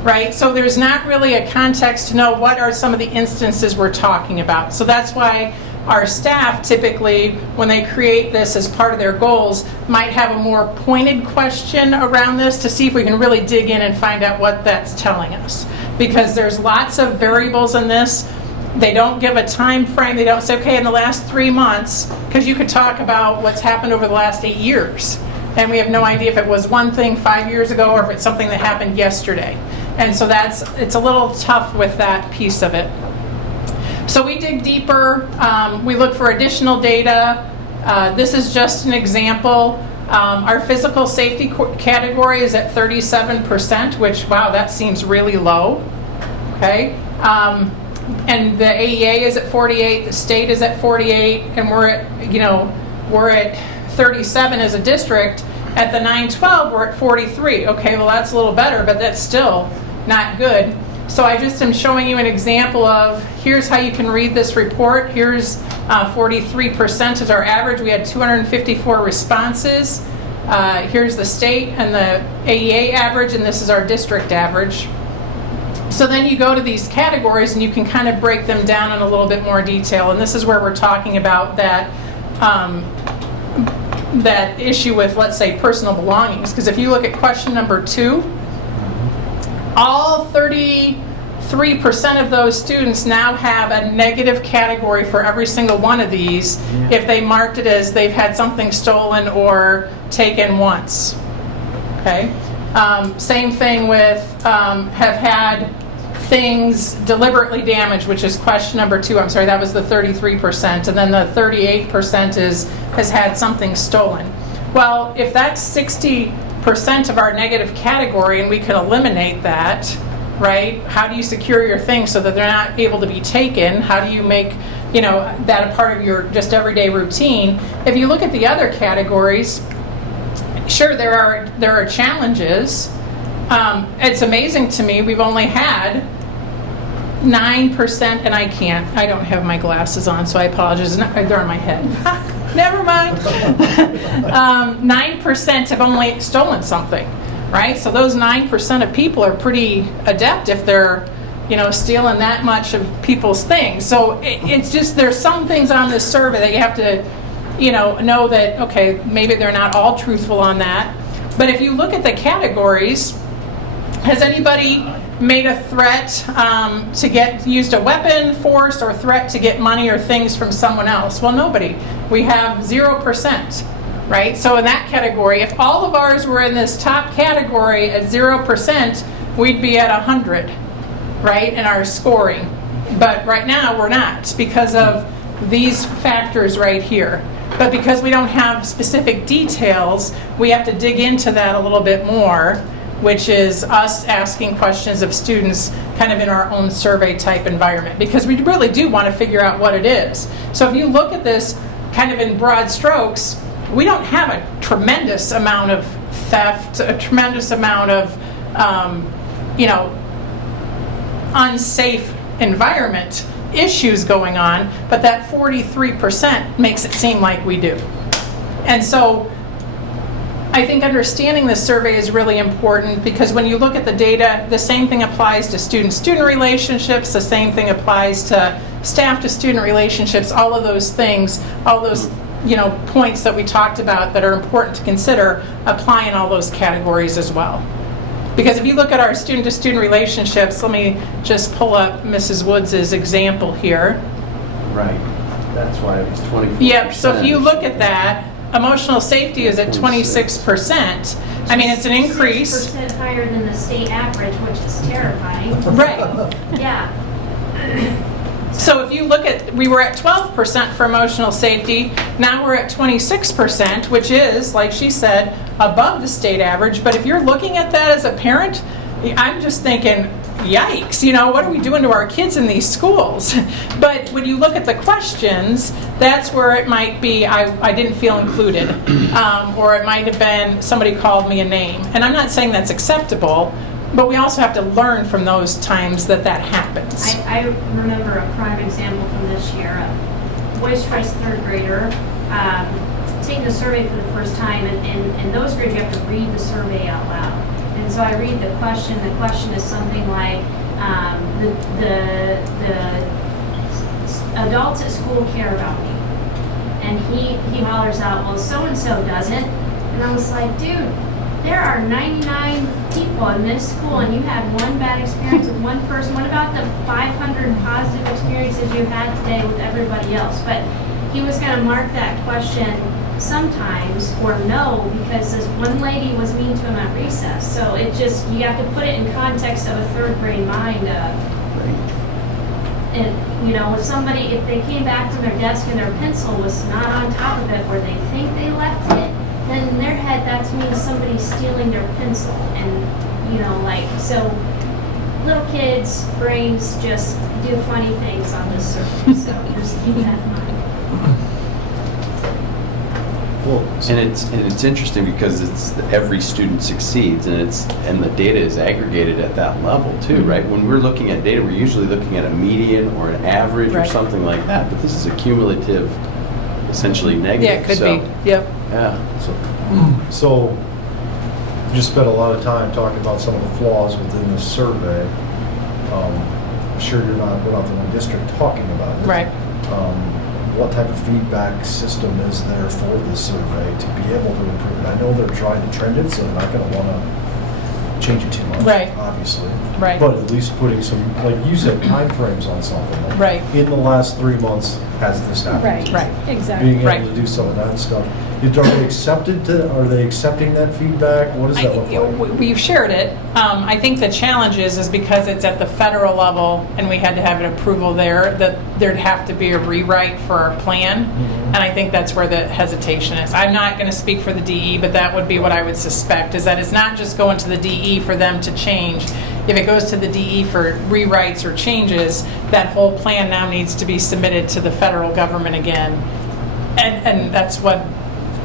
right? So there's not really a context to know what are some of the instances we're talking about. So that's why our staff typically, when they create this as part of their goals, might have a more pointed question around this to see if we can really dig in and find out what that's telling us. Because there's lots of variables in this. They don't give a time frame. They don't say, okay, in the last 3 months, because you could talk about what's happened over the last 8 years. And we have no idea if it was one thing 5 years ago or if it's something that happened yesterday. And so it's a little tough with that piece of it. So we dig deeper. We look for additional data. This is just an example. Our physical safety category is at 37%, which, wow, that seems really low. Okay. And the AEA is at 48, the state is at 48, and we're at 37 as a district. At the 912, we're at 43. Okay, well, that's a little better, but that's still not good. So I just am showing you an example of, here's how you can read this report. Here's 43% is our average. We had 254 responses. Here's the state and the AEA average, and this is our district average. So then you go to these categories and you can kind of break them down in a little bit more detail. And this is where we're talking about that that issue with, let's say, personal belongings. Because if you look at question number 2, all 33% of those students now have a negative category for every single one of these if they marked it as they've had something stolen or taken once. Okay. Same thing with have had things deliberately damaged, which is question number 2. I'm sorry, that was the 33%. And then the 38% has had something stolen. Well, if that's 60% of our negative category and we can eliminate that, right? How do you secure your things so that they're not able to be taken? How do you make, that a part of your just everyday routine? If you look at the other categories, sure, there are challenges. It's amazing to me, we've only had 9%, and I don't have my glasses on, so I apologize. They're on my head. Never mind. 9% have only stolen something, right? So those 9% of people are pretty adept if they're, stealing that much of people's things. So it's just, there's some things on this survey that you have to, know that, okay, maybe they're not all truthful on that. But if you look at the categories, has anybody made a threat to used a weapon, force, or threat to get money or things from someone else? Well, nobody. We have 0%, right? So in that category, if all of ours were in this top category at 0%, we'd be at 100, right, in our scoring. But right now, we're not because of these factors right here. But because we don't have specific details, we have to dig into that a little bit more, which is us asking questions of students kind of in our own survey type environment, because we really do want to figure out what it is. So if you look at this kind of in broad strokes, we don't have a tremendous amount of theft, a tremendous amount of, unsafe environment issues going on, but that 43% makes it seem like we do. And so I think understanding this survey is really important, because when you look at the data, the same thing applies to student-student relationships, the same thing applies to staff-to-student relationships, all of those things, all those points that we talked about that are important to consider apply in all those categories as well. Because if you look at our student-to-student relationships, let me just pull up Mrs. Woods' example here. Right. That's why it was 24%. Yep, so if you look at that, emotional safety is at 26%. I mean, it's an increase. 6% higher than the state average, which is terrifying. Right. Yeah. So if you look at, we were at 12% for emotional safety, now we're at 26%, which is, like she said, above the state average. But if you're looking at that as a parent, I'm just thinking, yikes, what are we doing to our kids in these schools? But when you look at the questions, that's where it might be, I didn't feel included. Or it might have been, somebody called me a name. And I'm not saying that's acceptable, but we also have to learn from those times that happens. I remember a prime example from this year. A voice choice third grader taking the survey for the first time, and in those grades you have to read the survey out loud. And so I read the question. The question is something like, the adults at school care about me. And he hollers out, well, so-and-so doesn't. And I was like, dude, there are 99 people in this school, and you had one bad experience with one person. What about the 500 positive experiences you had today with everybody else? But he was going to mark that question sometimes or no, because this one lady was mean to him at recess. So it just, you have to put it in context of a third grade mind of, and if they came back from their desk and their pencil was not on top of it where they think they left it, then in their head that means somebody's stealing their pencil. And so little kids' brains just do funny things on this survey, so just keep that in mind. And it's interesting because it's every student succeeds, and the data is aggregated at that level too, right? When we're looking at data, we're usually looking at a median or an average or something like that, but this is a cumulative, essentially negative. Yeah, it could be. Yep. Yeah. So, you just spent a lot of time talking about some of the flaws within this survey. I'm sure we're not the one district talking about it. Right. What type of feedback system is there for this survey to be able to improve it? I know they're trying to trend it, so they're not going to want to change it too much, Right. obviously. Right. But at least putting some, like you said, time frames on something. Like Right. in the last 3 months, has this happened? Right. Right. Exactly. Being able Right. to do some of that stuff. Are they accepting that feedback? What does that look like? We've shared it. I think the challenge is because it's at the federal level and we had to have an approval there, that there'd have to be a rewrite for our plan. And I think that's where the hesitation is. I'm not going to speak for the DE, but that would be what I would suspect, is that it's not just going to the DE for them to change. If it goes to the DE for rewrites or changes, that whole plan now needs to be submitted to the federal government again. And that's what...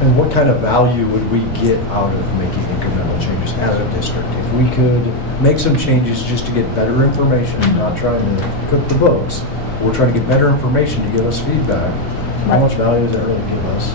And what kind of value would we get out of making incremental changes as a district? If we could make some changes just to get better information, not trying to cook the books, we're trying to get better information to give us feedback. How much value does that really give us?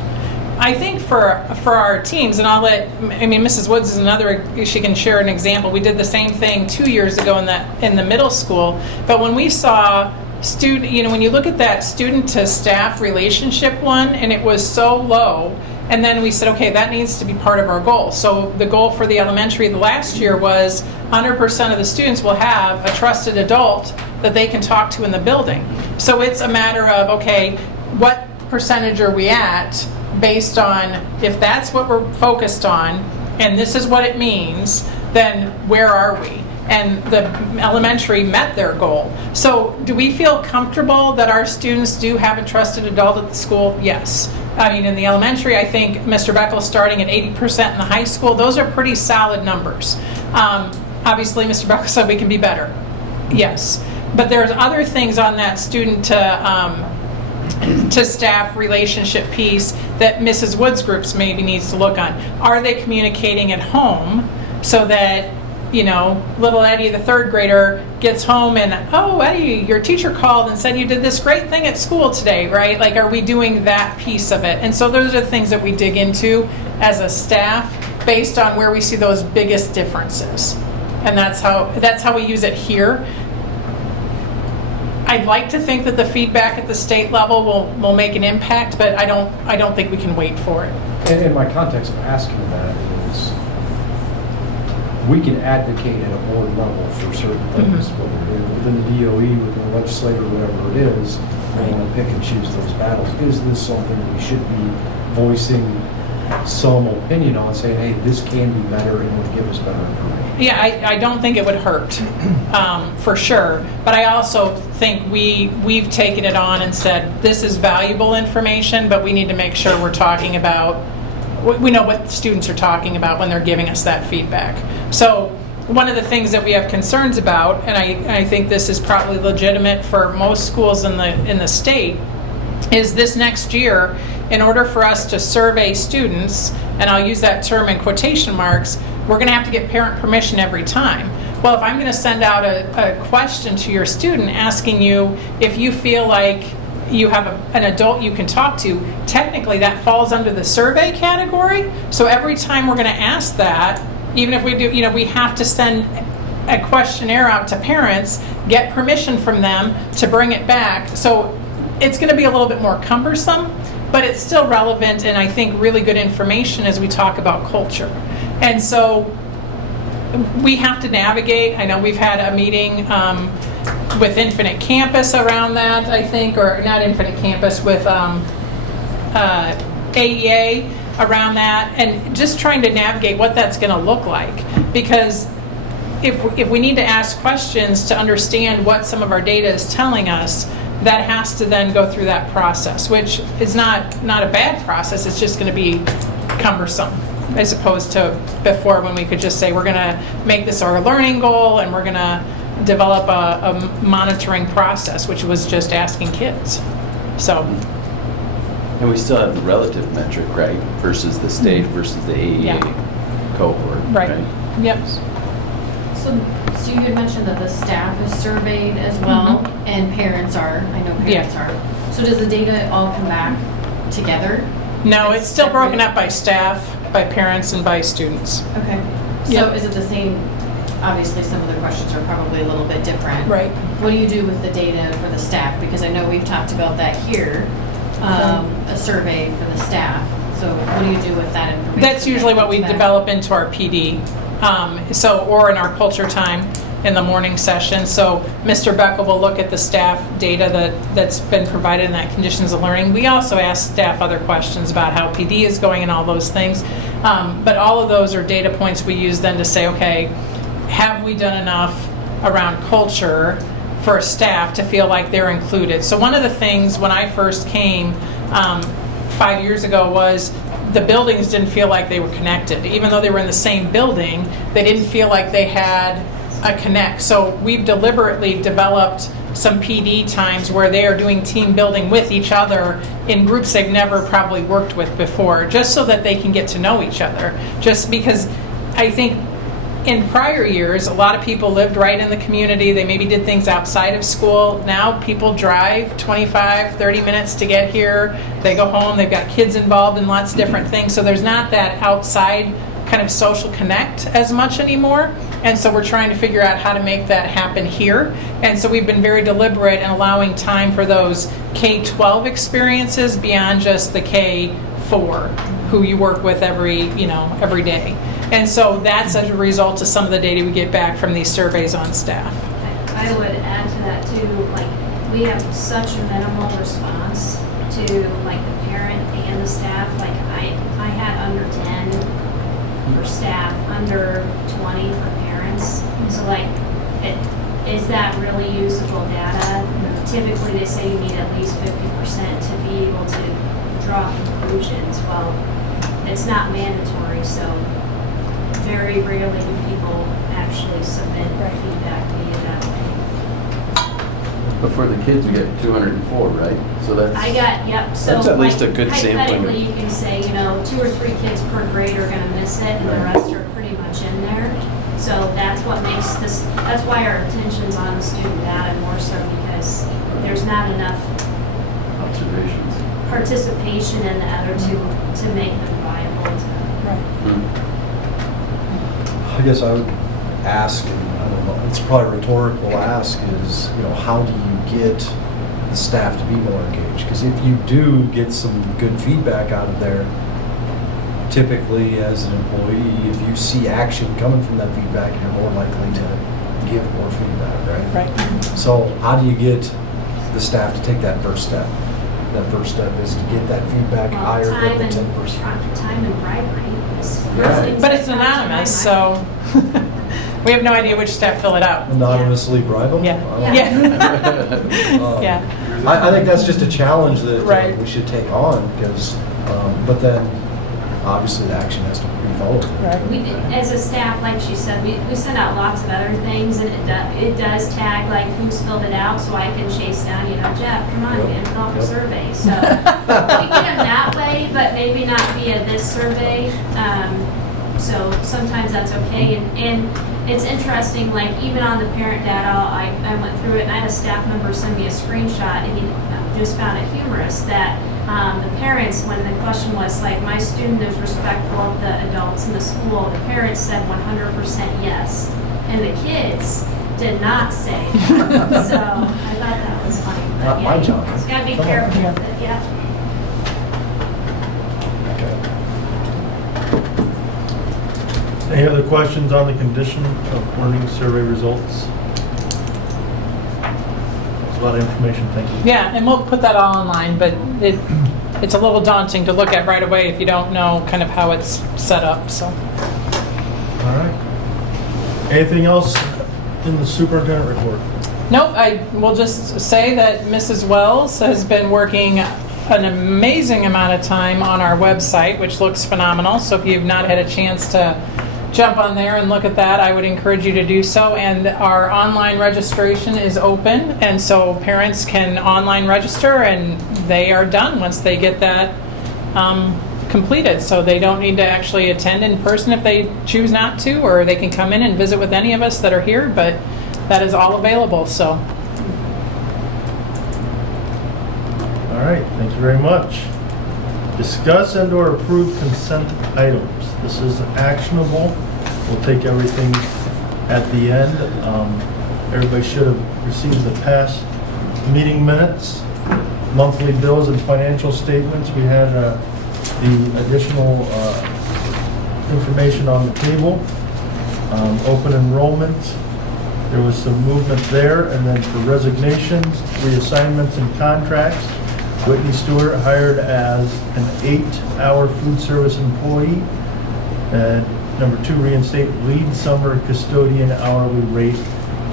I think for our teams, and Mrs. Woods is another, she can share an example. We did the same thing 2 years ago in the middle school, but when we saw when you look at that student to staff relationship one, and it was so low, And then we said, okay, that needs to be part of our goal. So the goal for the elementary the last year was 100% of the students will have a trusted adult that they can talk to in the building. So it's a matter of, okay, what percentage are we at based on, if that's what we're focused on, and this is what it means, then where are we? And the elementary met their goal. So do we feel comfortable that our students do have a trusted adult at the school? Yes. I mean, in the elementary, I think Mr. Beckel's starting at 80% in the high school. Those are pretty solid numbers. Obviously, Mr. Beckel said we can be better. Yes. But there's other things on that student to staff relationship piece that Mrs. Woods groups maybe needs to look on. Are they communicating at home so that, you know, little Eddie, the third grader, gets home and, oh, Eddie, your teacher called and said you did this great thing at school today, right? Like, are we doing that piece of it? And so those are the things that we dig into as a staff based on where we see those biggest differences. And that's how we use it here. I'd like to think that the feedback at the state level will make an impact, but I don't think we can wait for it. And my context of asking that is, we can advocate at a board level for certain things, whether it's within the DOE, within the legislature, whatever it is. I want to pick and choose those battles. Is this something we should be voicing some opinion on, saying, hey, this can be better and would give us better information? Yeah, I don't think it would hurt, for sure. But I also think we've taken it on and said, this is valuable information, but we need to make sure we're talking about, we know what students are talking about when they're giving us that feedback. So one of the things that we have concerns about, and I think this is probably legitimate for most schools in the state, is this next year, in order for us to survey students, and I'll use that term in quotation marks, we're going to have to get parent permission every time. Well, if I'm going to send out a question to your student asking you if you feel like you have an adult you can talk to, technically that falls under the survey category. So every time we're going to ask that, even if we do, you know, we have to send a questionnaire out to parents, get permission from them to bring it back. So it's going to be a little bit more cumbersome, but it's still relevant and I think really good information as we talk about culture. And so we have to navigate. I know we've had a meeting with Infinite Campus around that, I think, or not Infinite Campus, with AEA around that, and just trying to navigate what that's going to look like. Because if we need to ask questions to understand what some of our data is telling us, that has to then go through that process, which is not a bad process. It's just going to be cumbersome, as opposed to before when we could just say we're going to make this our learning goal and we're going to develop a monitoring process, which was just asking kids. So. And we still have the relative metric, right? Versus the state versus the AEA cohort. Right. Yep. So you had mentioned that the staff is surveyed as well, and parents are. I know parents are. So does the data all come back together? No, it's still broken up by staff, by parents, and by students. Okay. So is it the same? Obviously, some of the questions are probably a little bit different. Right. What do you do with the data for the staff? Because I know we've talked about that here, a survey for the staff. So what do you do with that information? That's usually what we develop into our PD. Or in our culture time in the morning session. So Mr. Beckel will look at the staff data that's been provided in that conditions of learning. We also ask staff other questions about how PD is going and all those things. But all of those are data points we use then to say, okay, have we done enough around culture for staff to feel like they're included? So one of the things when I first came 5 years ago was the buildings didn't feel like they were connected. Even though they were in the same building, they didn't feel like they had a connect. So we've deliberately developed some PD times where they are doing team building with each other in groups they've never probably worked with before, just so that they can get to know each other. Just because I think in prior years, a lot of people lived right in the community. They maybe did things outside of school. Now people drive 25, 30 minutes to get here. They go home. They've got kids involved in lots of different things. So there's not that outside kind of social connect as much anymore. And so we're trying to figure out how to make that happen here. And so we've been very deliberate in allowing time for those K-12 experiences beyond just the K-5 4 who you work with every day. And so that's as a result of some of the data we get back from these surveys on staff. I would add to that too, like, we have such a minimal response to like the parent and the staff. Like I had under 10 for staff, under 20 for parents. So like, is that really usable data? Typically they say you need at least 50% to be able to draw conclusions. Well, it's not mandatory, so very rarely do people actually submit feedback via that way. But for the kids, we get 204, right? So that's. So that's at least like, a good sampling. hypothetically, you can say, 2 or 3 kids per grade are gonna miss it, and the rest are pretty much in there. So that's what makes this, that's why our attention's on the student data more so, because there's not enough Observations. participation in the other two to make them viable. I guess I would ask, and I don't know, it's probably a rhetorical ask, is, how do you get the staff to be more engaged? Because if you do get some good feedback out of there, typically as an employee, if you see action coming from that feedback, you're more likely to give more feedback, right? Right. So how do you get the staff to take that first step? That first step is to get that feedback Well, higher than the time 10%. Time and bribery. is first Yeah. things But that it's come to anonymous, mind. so we have no idea which staff fill it out. Anonymously bribe them? Yeah. I don't know. Yeah. Yeah. I think that's just a challenge that Right. we should take on, because, but then obviously the action has to be followed. Right. We, as a staff, like she said, we send out lots of other things, and it does tag like who's filled it out, so I can chase down, Jeff, come on, Yep. man, fill out the Yep. survey. So we get them that way, but maybe not via this survey. So sometimes that's okay, and it's interesting, like even on the parent data, I went through it, and I had a staff member send me a screenshot, and he just found it humorous that the parents, when the question was like, my student is respectful of the adults in the school, the parents said 100% yes, and the kids did not say that. So I thought that was funny. But Not my job. Just gotta be Come on. careful with it, yeah. Any other questions on the condition of learning survey results? That's a lot of information, thank you. Yeah, and we'll put that all online, but it's a little daunting to look at right away if you don't know kind of how it's set up, so. All right. Anything else in the superintendent report? Nope, I will just say that Mrs. Wells has been working an amazing amount of time on our website, which looks phenomenal. So if you've not had a chance to jump on there and look at that, I would encourage you to do so. And our online registration is open, and so parents can online register, and they are done once they get that completed. So they don't need to actually attend in person if they choose not to, or they can come in and visit with any of us that are here, but that is all available, so. All right, thank you very much. Discuss and/or approve consent items. This is actionable. We'll take everything at the end. Everybody should have received the past meeting minutes, monthly bills and financial statements. We had the additional information on the table. Open enrollment. There was some movement there, and then for resignations, reassignments, and contracts, Whitney Stewart hired as an 8-hour food service employee. And number 2, reinstate lead summer custodian hourly rate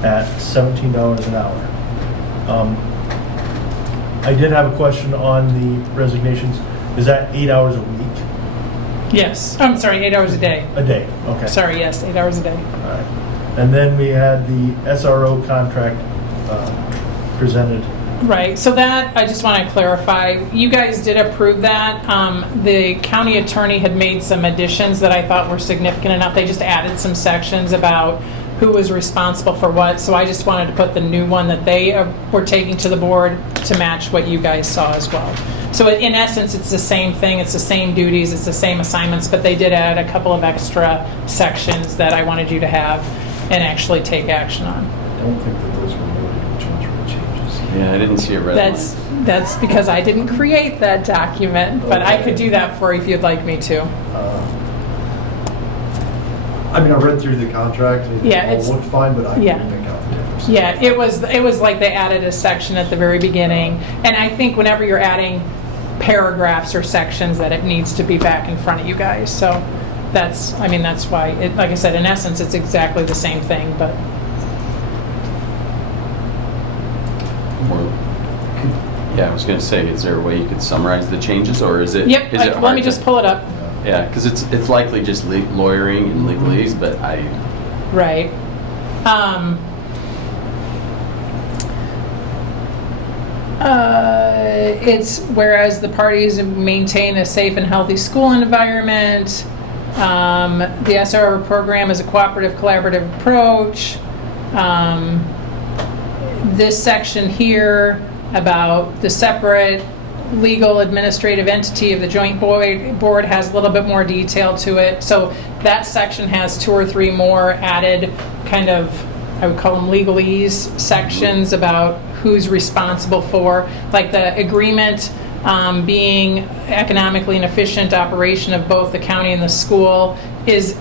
at $17 an hour. I did have a question on the resignations. Is that 8 hours a week? Yes, I'm sorry, 8 hours a day. A day, okay. Sorry, yes, 8 hours a day. All right. And then we had the SRO contract presented. Right, so that, I just want to clarify, you guys did approve that. The county attorney had made some additions that I thought were significant enough. They just added some sections about who was responsible for what, so I just wanted to put the new one that they were taking to the board to match what you guys saw as well. So in essence, it's the same thing, it's the same duties, it's the same assignments, but they did add a couple of extra sections that I wanted you to have and actually take action on. I don't think that those were noted, which ones were changes. Yeah, I didn't see a red That's, line. That's because I didn't create that document, but I could do that for you if you'd like me to. I mean, I read through the contract, and Yeah, it it's- all looked fine, but I yeah. couldn't make out the difference. Yeah, it was like they added a section at the very beginning. And I think whenever you're adding paragraphs or sections, that it needs to be back in front of you guys. So that's why, like I said, in essence, it's exactly the same thing, but. Yeah, I was going to say, is there a way you could summarize the changes, or is it? Yep, is it let hard me to- just pull it up. Yeah, because it's likely just lawyering and legalese, but Right. It's whereas the parties maintain a safe and healthy school environment. The SRO program is a cooperative, collaborative approach. This section here about the separate legal administrative entity of the joint board has a little bit more detail to it. So that section has 2 or 3 more added kind of, I would call them legalese sections about who's responsible for, like the agreement being economically and efficient operation of both the county and the school is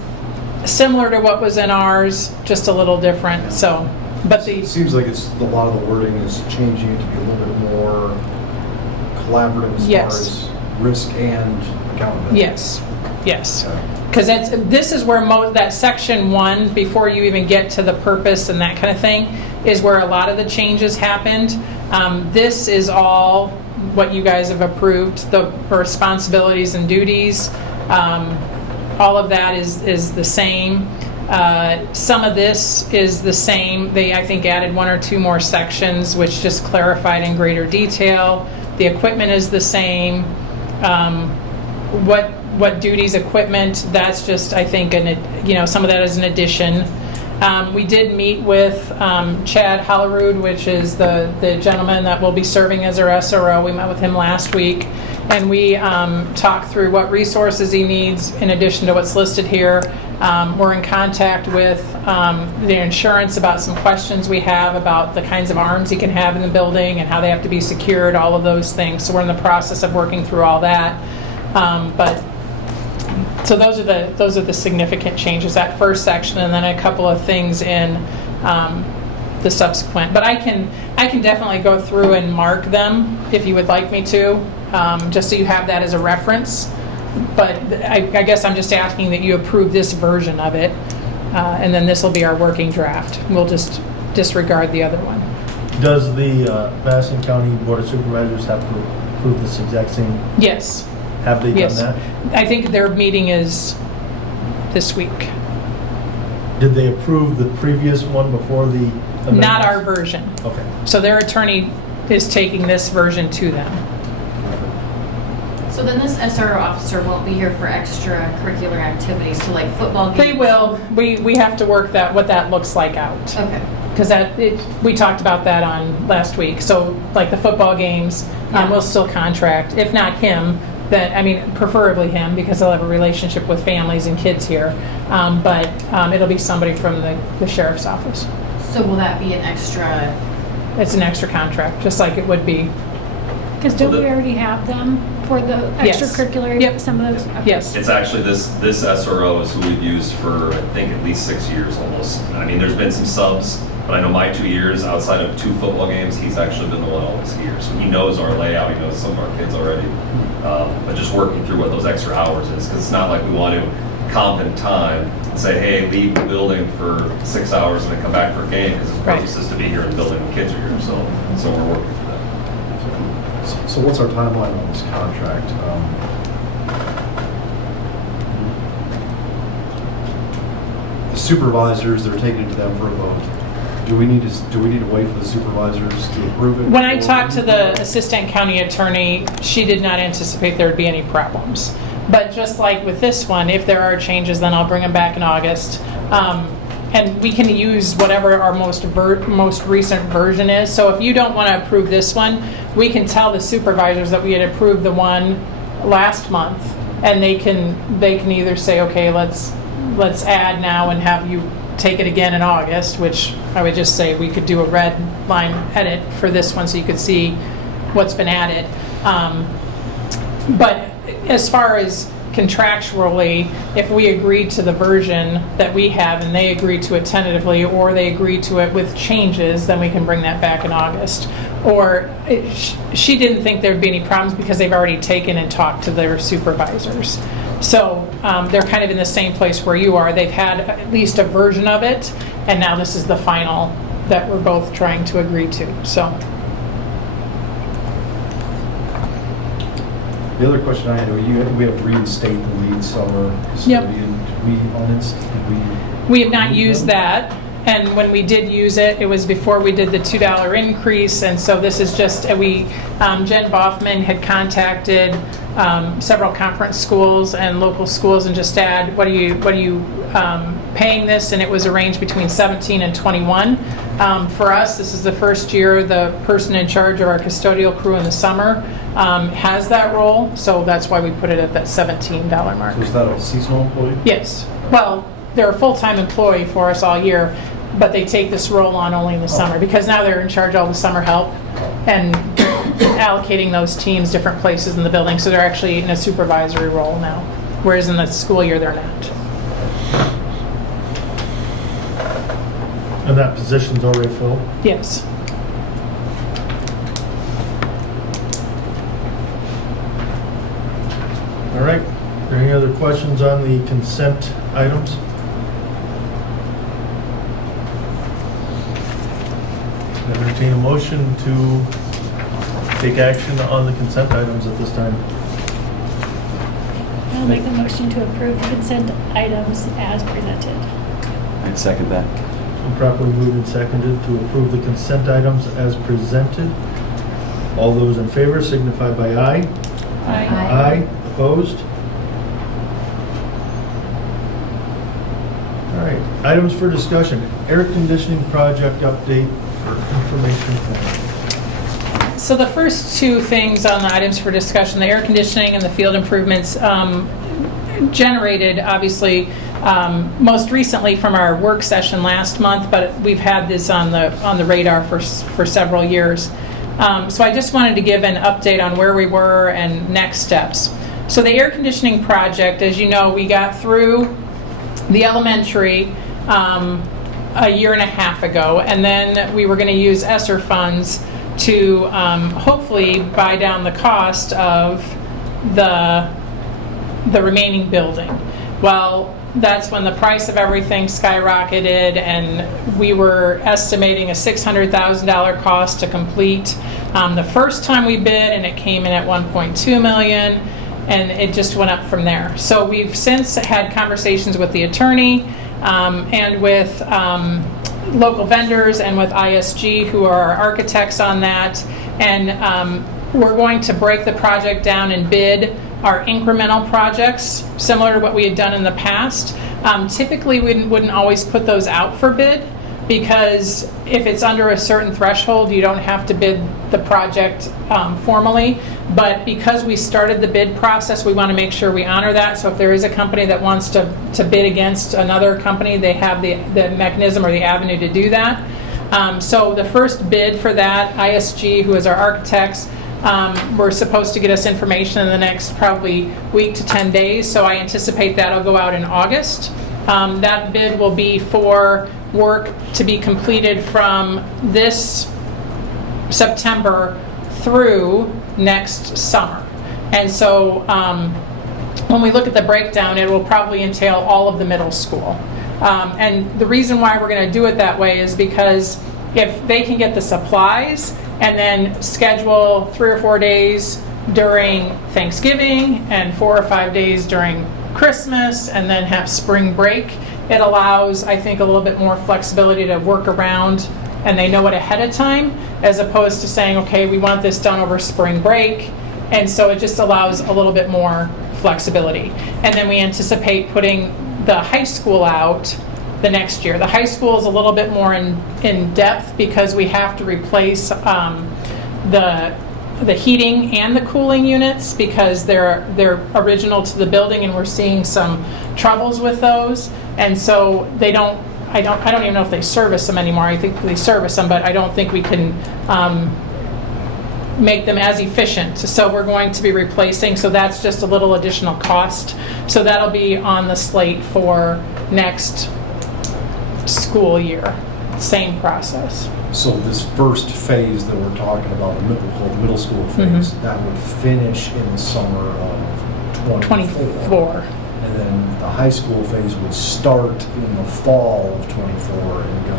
similar to what was in ours, just a little different. So, but It seems like a lot of the wording is changing it to be a little bit more collaborative as Yes. far as risk and accountability. yes. Okay. Because this is where that section 1, before you even get to the purpose and that kind of thing, is where a lot of the changes happened. This is all what you guys have approved, the responsibilities and duties. All of that is the same. Some of this is the same. They, I think, added 1 or 2 more sections, which just clarified in greater detail. The equipment is the same. What duties, equipment, that's just, I think, some of that is an addition. We did meet with Chad Hollerud, which is the gentleman that will be serving as our SRO. We met with him last week, and we talked through what resources he needs in addition to what's listed here. We're in contact with the insurance about some questions we have about the kinds of arms he can have in the building and how they have to be secured, all of those things. So we're in the process of working through all that. So those are the significant changes, that first section, and then a couple of things in the subsequent. But I can definitely go through and mark them if you would like me to, just so you have that as a reference. But I guess I'm just asking that you approve this version of it, and then this will be our working draft. We'll just disregard the other one. Does the Madison County Board of Supervisors have to approve this exact same? Yes. Have they done Yes. that? I think their meeting is this week. Did they approve the previous one before the amendments? Not our version. Okay. So their attorney is taking this version to them. So then this SRO officer won't be here for extracurricular activities, so like football games? They will. We have to work what that looks like out. Okay. Because we talked about that on last week. So like the football games, Yeah. we'll still contract. If not him, then, preferably him, because he'll have a relationship with families and kids here. But it'll be somebody from the sheriff's office. So will that be an extra? It's an extra contract, just like it would be. Because don't we already have them for the Yes. extracurricular, Yep. some of those? Okay. Yes. It's actually, this SRO is who we've used for, I think, at least 6 years almost. I mean, there's been some subs, but I know my 2 years, outside of 2 football games, he's actually been the one always here. So he knows our layout, he knows some of our kids already. But just working through what those extra hours is, because it's not like we want to comp in time and say, hey, leave the building for 6 hours and then come back for a game, because his purpose is to be here in the building when kids are here. So we're working through that. So what's our timeline on this contract? The supervisors, they're taking it to them for a vote. Do we need to wait for the supervisors to approve it? When I talked to the assistant county attorney, she did not anticipate there would be any problems. But just like with this one, if there are changes, then I'll bring them back in August. And we can use whatever our most recent version is. So if you don't want to approve this one, we can tell the supervisors that we had approved the one last month, and they can either say, okay, let's add now and have you take it again in August, which I would just say we could do a red line edit for this one so you could see what's been added. But as far as contractually, if we agree to the version that we have and they agree to it tentatively, or they agree to it with changes, then we can bring that back in August. Or she didn't think there'd be any problems because they've already taken and talked to their supervisors. So they're kind of in the same place where you are. They've had at least a version of it, and now this is the final that we're both trying to agree to. So. The other question I had, we have reinstate the lead summer custodian. We have not used that, and when we did use it, it was before we did the $2 increase, and so this is just, Jen Boffman had contacted several conference schools and local schools and just add, what are you paying this, and it was arranged between 17 and 21. For us, this is the first year the person in charge of our custodial crew in the summer has that role, so that's why we put it at that $17 mark. So is that a seasonal employee? Yes. Well, they're a full-time employee for us all year, but they take this role on only in the summer because now they're in charge of all the summer help and allocating those teams different places in the building, so they're actually in a supervisory role now, whereas in the school year they're not. And that position's already filled? Yes. All right. Are there any other questions on the consent items? Entertain a motion to take action on the consent items at this time. I'll make a motion to approve the consent items as presented. I'd second that. Been properly moved and seconded to approve the consent items as presented. All those in favor signify by aye. Aye. Aye. Opposed? All right. Items for discussion. Air conditioning project update for information plan. So the first two things on the items for discussion, the air conditioning and the field improvements, generated obviously most recently from our work session last month, but we've had this on the radar for several years. So I just wanted to give an update on where we were and next steps. So the air conditioning project, as you know, we got through the elementary a year and a half ago, and then we were going to use ESSER funds to hopefully buy down the cost of the remaining building. Well, that's when the price of everything skyrocketed, and we were estimating a $600,000 cost to complete the first time we bid, and it came in at $1.2 million, and it just went up from there. So we've since had conversations with the attorney and with local vendors and with ISG, who are our architects on that, and we're going to break the project down and bid our incremental projects, similar to what we had done in the past. Typically, we wouldn't always put those out for bid, because if it's under a certain threshold, you don't have to bid the project formally. But because we started the bid process, we want to make sure we honor that. So if there is a company that wants to bid against another company, they have the mechanism or the avenue to do that. So the first bid for that, ISG, who is our architects, we're supposed to get us information in the next probably week to 10 days. So I anticipate that'll go out in August. That bid will be for work to be completed from this September through next summer. And so when we look at the breakdown, it will probably entail all of the middle school. And the reason why we're going to do it that way is because if they can get the supplies and then schedule 3 or 4 days during Thanksgiving and 4 or 5 days during Christmas and then have spring break, it allows, I think, a little bit more flexibility to work around, and they know it ahead of time, as opposed to saying, okay, we want this done over spring break, and so it just allows a little bit more flexibility. And then we anticipate putting the high school out the next year. The high school is a little bit more in depth because we have to replace the heating and the cooling units because they're original to the building, and we're seeing some troubles with those. And so I don't even know if they service them anymore. I think they service them, but I don't think we can make them as efficient. So we're going to be replacing, so that's just a little additional cost. So that'll be on the slate for next school year. Same process. So this first phase that we're talking about, the middle school phase, that would finish in the summer of 24. And then the high school phase would start in the fall of 24 and go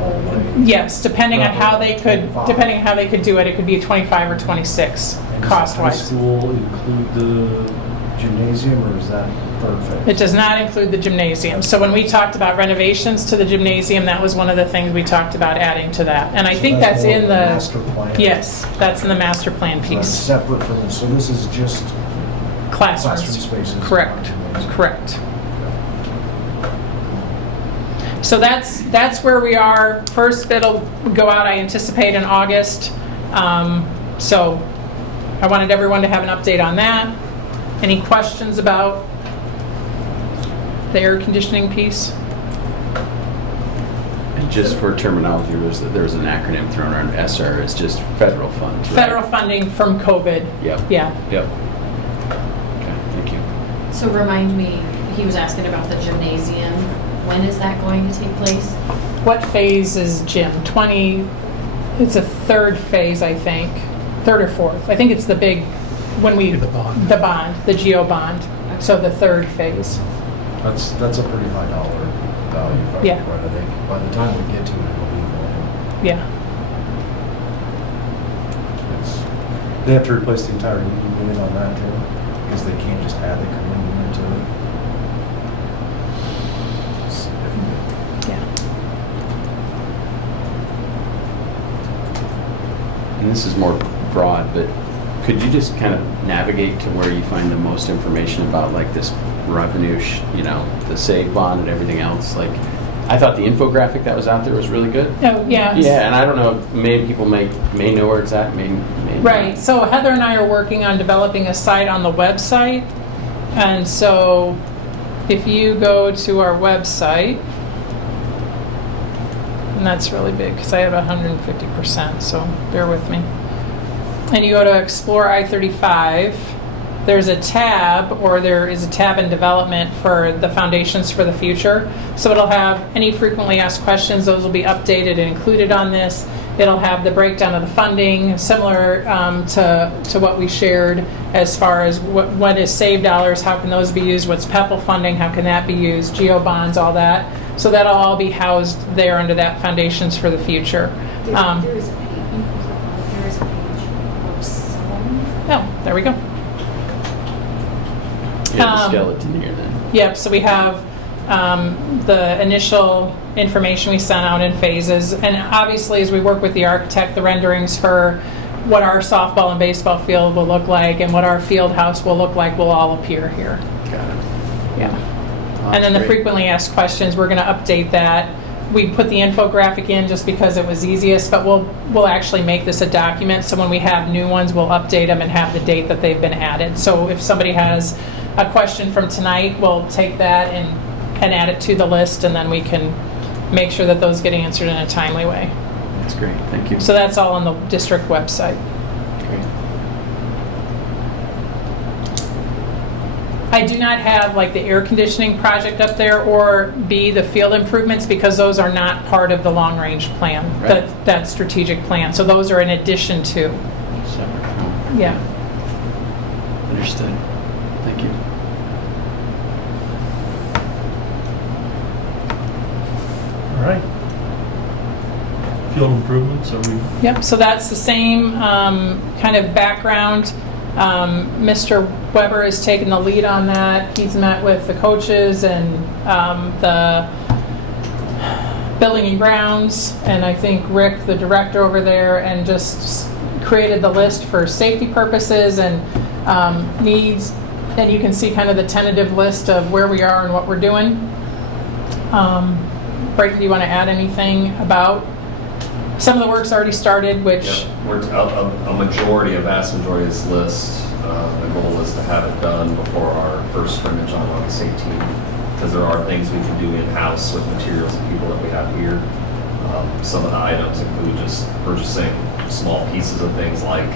all the way. Yes, depending on how they could do it, it could be 25 or 26 And cost does high wise. school include the gymnasium, or is that third phase? It does not include the gymnasium. So when we talked about renovations to the gymnasium, that was one of the things we talked about adding to that. And I think that's more in of the master plan. Yes, that's in the master plan So that's piece. separate from this. So this is just classroom Classrooms. spaces. Correct. Gymnasium. Correct. So that's where we are. First it'll go out, I anticipate, in August. So I wanted everyone to have an update on that. Any questions about the air conditioning piece? And just for terminology, there's an acronym thrown around. SR is just federal funds, right? Federal funding from COVID. Yep. Yeah. Yep. Okay, thank you. So remind me, he was asking about the gymnasium. When is that going to take place? What phase is gym? 20, it's a third phase, I think. Third or fourth. I think it's the big, when we, the bond, the GEO bond. So the third phase. That's a pretty high dollar value. Yeah. Right, I think by the time we get to it, it'll be million. Yeah. They have to replace the entire unit on that too, because they can't just add the current unit to it. Significant. Yeah. And this is more broad, but could you just kind of navigate to where you find the most information about like this revenue, the save bond and everything else? Like, I thought the infographic that was out there was really good. Oh, yeah. Yeah, and I don't know, maybe people may know where it's at, may not. Right. So Heather and I are working on developing a site on the website. And so if you go to our website, and that's really big because I have 150%, so bear with me. And you go to Explore I-35, there's a tab, or there is a tab in development for the Foundations for the Future. So it'll have any frequently asked questions, those will be updated and included on this. It'll have the breakdown of the funding, similar to what we shared as far as what is saved dollars, how can those be used, what's PEPL funding, how can that be used, GEO bonds, all that. So that'll all be housed there under that Foundations for the Future. There is a page of some. Oh, there we go. You have the skeleton here then. Yep, so we have the initial information we sent out in phases. And obviously, as we work with the architect, the renderings for what our softball and baseball field will look like and what our field house will look like will all appear here. Got it. Yeah. Well, And then the that's great. frequently asked questions, we're going to update that. We put the infographic in just because it was easiest, but we'll actually make this a document. So when we have new ones, we'll update them and have the date that they've been added. So if somebody has a question from tonight, we'll take that and add it to the list, and then we can make sure that those get answered in a timely way. That's great, thank you. So that's all on the district website. Great. I do not have like the air conditioning project up there or the field improvements because those are not part of the long range plan, Right. that strategic plan. So those are in addition to. Separate. Yeah. Understood. Thank you. All right. Field improvements, are we? Yep, so that's the same kind of background. Mr. Weber has taken the lead on that. He's met with the coaches and the building and grounds, and I think Rick, the director over there, and just created the list for safety purposes and needs. And you can see kind of the tentative list of where we are and what we're doing. Brayden, do you want to add anything about? Some of the work's already started, which... Yep. A majority, a vast majority of this list, the goal is to have it done before our first scrimmage on August 18th, because there are things we can do in-house with materials and people that we have here. Some of the items include just purchasing small pieces of things like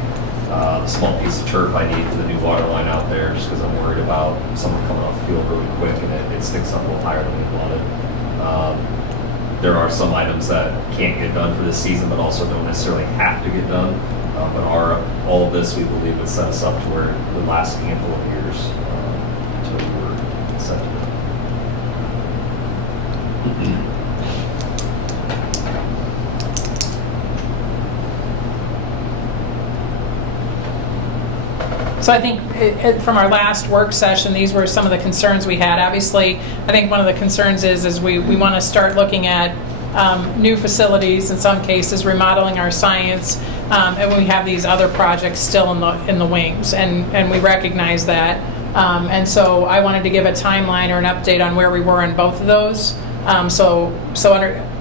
the small piece of turf I need for the new water line out there, just because I'm worried about someone coming off the field really quick and it sticks up a little higher than we wanted. There are some items that can't get done for this season, but also don't necessarily have to get done. But all of this, we believe, would set us up to where the last handful of years until we're set to So I think from our last work session, these were some of the concerns we had. Obviously, I think one of the concerns is we want to start looking at new facilities, in some cases remodeling our science, and we have these other projects still in the wings, and we recognize that. And so I wanted to give a timeline or an update on where we were in both of those.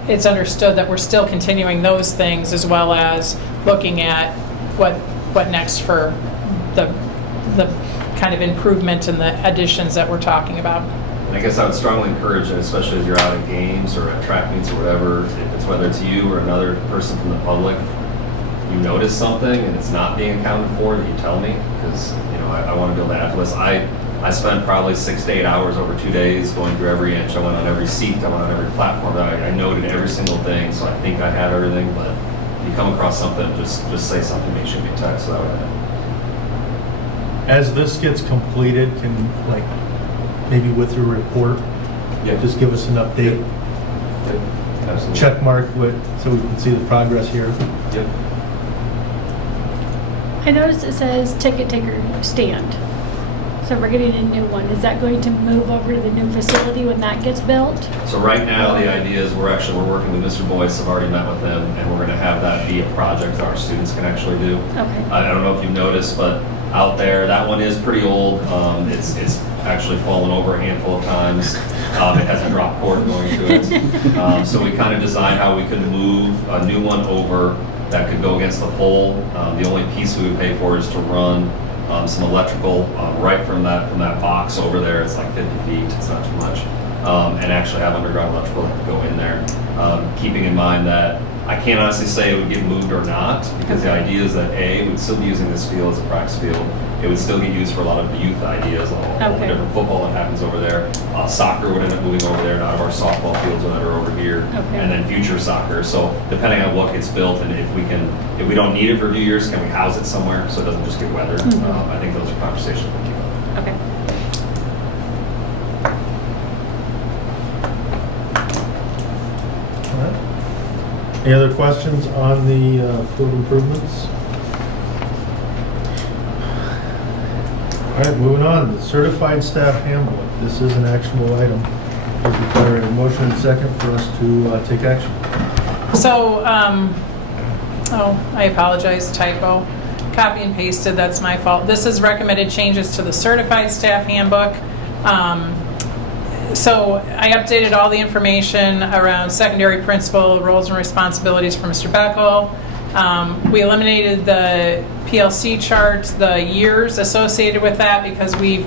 It's understood that we're still continuing those things, as well as looking at what next for the kind of improvement and the additions that we're talking about. And I guess I would strongly encourage, especially as you're out at games or at track meets or whatever, if it's whether it's you or another person from the public, you notice something and it's not being accounted for, that you tell me, because I want to be able to add to this. I spent probably 6 to 8 hours over 2 days going through every inch. I went on every seat, I went on every platform. I noted every single thing, so I think I have everything. But if you come across something, just say something to me. Shoot me a text. So that way. As this gets completed, can, like, maybe with your report, just give us an update? Yep. Absolutely. Check mark so we can see the progress here. Yep. I noticed it says ticket taker stand. So we're getting a new one. Is that going to move over to the new facility when that gets built? So right now, the idea is we're working with Mr. Boyce. I've already met with him, and we're going to have that be a project that our students can actually do. Okay. I don't know if you've noticed, but out there, that one is pretty old. It's actually fallen over a handful of times. It has a drop cord going to it. So we kind of designed how we could move a new one over that could go against the pole. The only piece we would pay for is to run some electrical right from that box over there. It's like 50 feet. It's not too much. And actually have underground electrical that could go in there. Keeping in mind that I can't honestly say it would get moved or not, because the idea is that we'd still be using this field as a practice field. It would still get used for a lot of the youth ideas, all the different football that happens over there. Soccer would end up moving over there, and out of our softball fields that are over here, and then future soccer. So depending on what gets built, and if we don't need it for a few years, can we house it somewhere so it doesn't just get weathered? I think those are conversations we'll keep up. Okay. All right. Any other questions on the field improvements? All right, moving on. The certified staff handbook. This is an actionable item. Does require a motion and second for us to take action. So, I apologize, typo. Copy and pasted, that's my fault. This is recommended changes to the certified staff handbook. So I updated all the information around secondary principal roles and responsibilities for Mr. Beckel. We eliminated the PLC chart, the years associated with that, because we've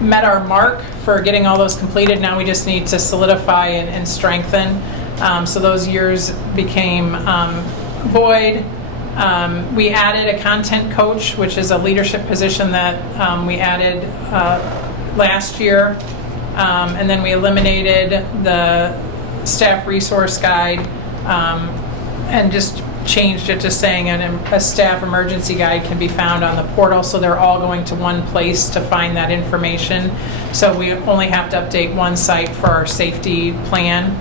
met our mark for getting all those completed. Now we just need to solidify and strengthen. So those years became void. We added a content coach, which is a leadership position that we added last year. And then we eliminated the staff resource guide and just changed it to saying a staff emergency guide can be found on the portal, so they're all going to one place to find that information. So we only have to update one site for our safety plan.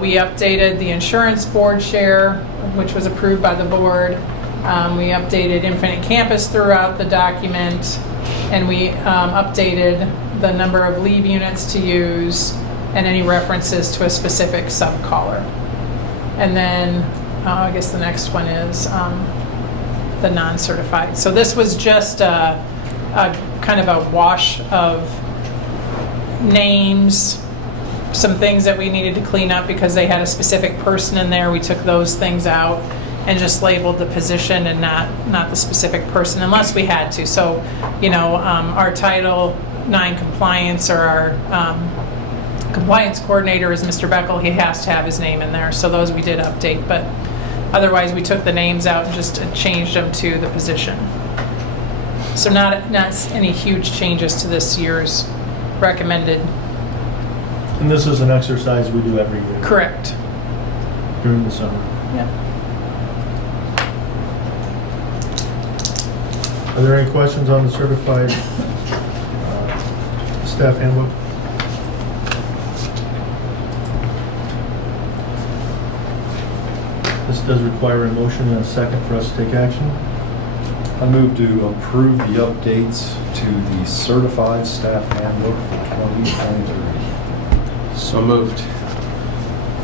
We updated the insurance board share, which was approved by the board. We updated Infinite Campus throughout the document, and we updated the number of leave units to use and any references to a specific sub-caller. And then I guess the next one is the non-certified. So this was just a kind of a wash of names, some things that we needed to clean up because they had a specific person in there. We took those things out and just labeled the position and not the specific person unless we had to. So, our Title IX compliance or our compliance coordinator is Mr. Beckel. He has to have his name in there. So those we did update, but Otherwise, we took the names out and just changed them to the position. So not any huge changes to this year's recommended. And this is an exercise we do every year Correct. during the summer. Yeah. Are there any questions on the certified staff handbook? This does require a motion and a second for us to take action. I move to approve the updates to the certified staff handbook for 2023. So moved.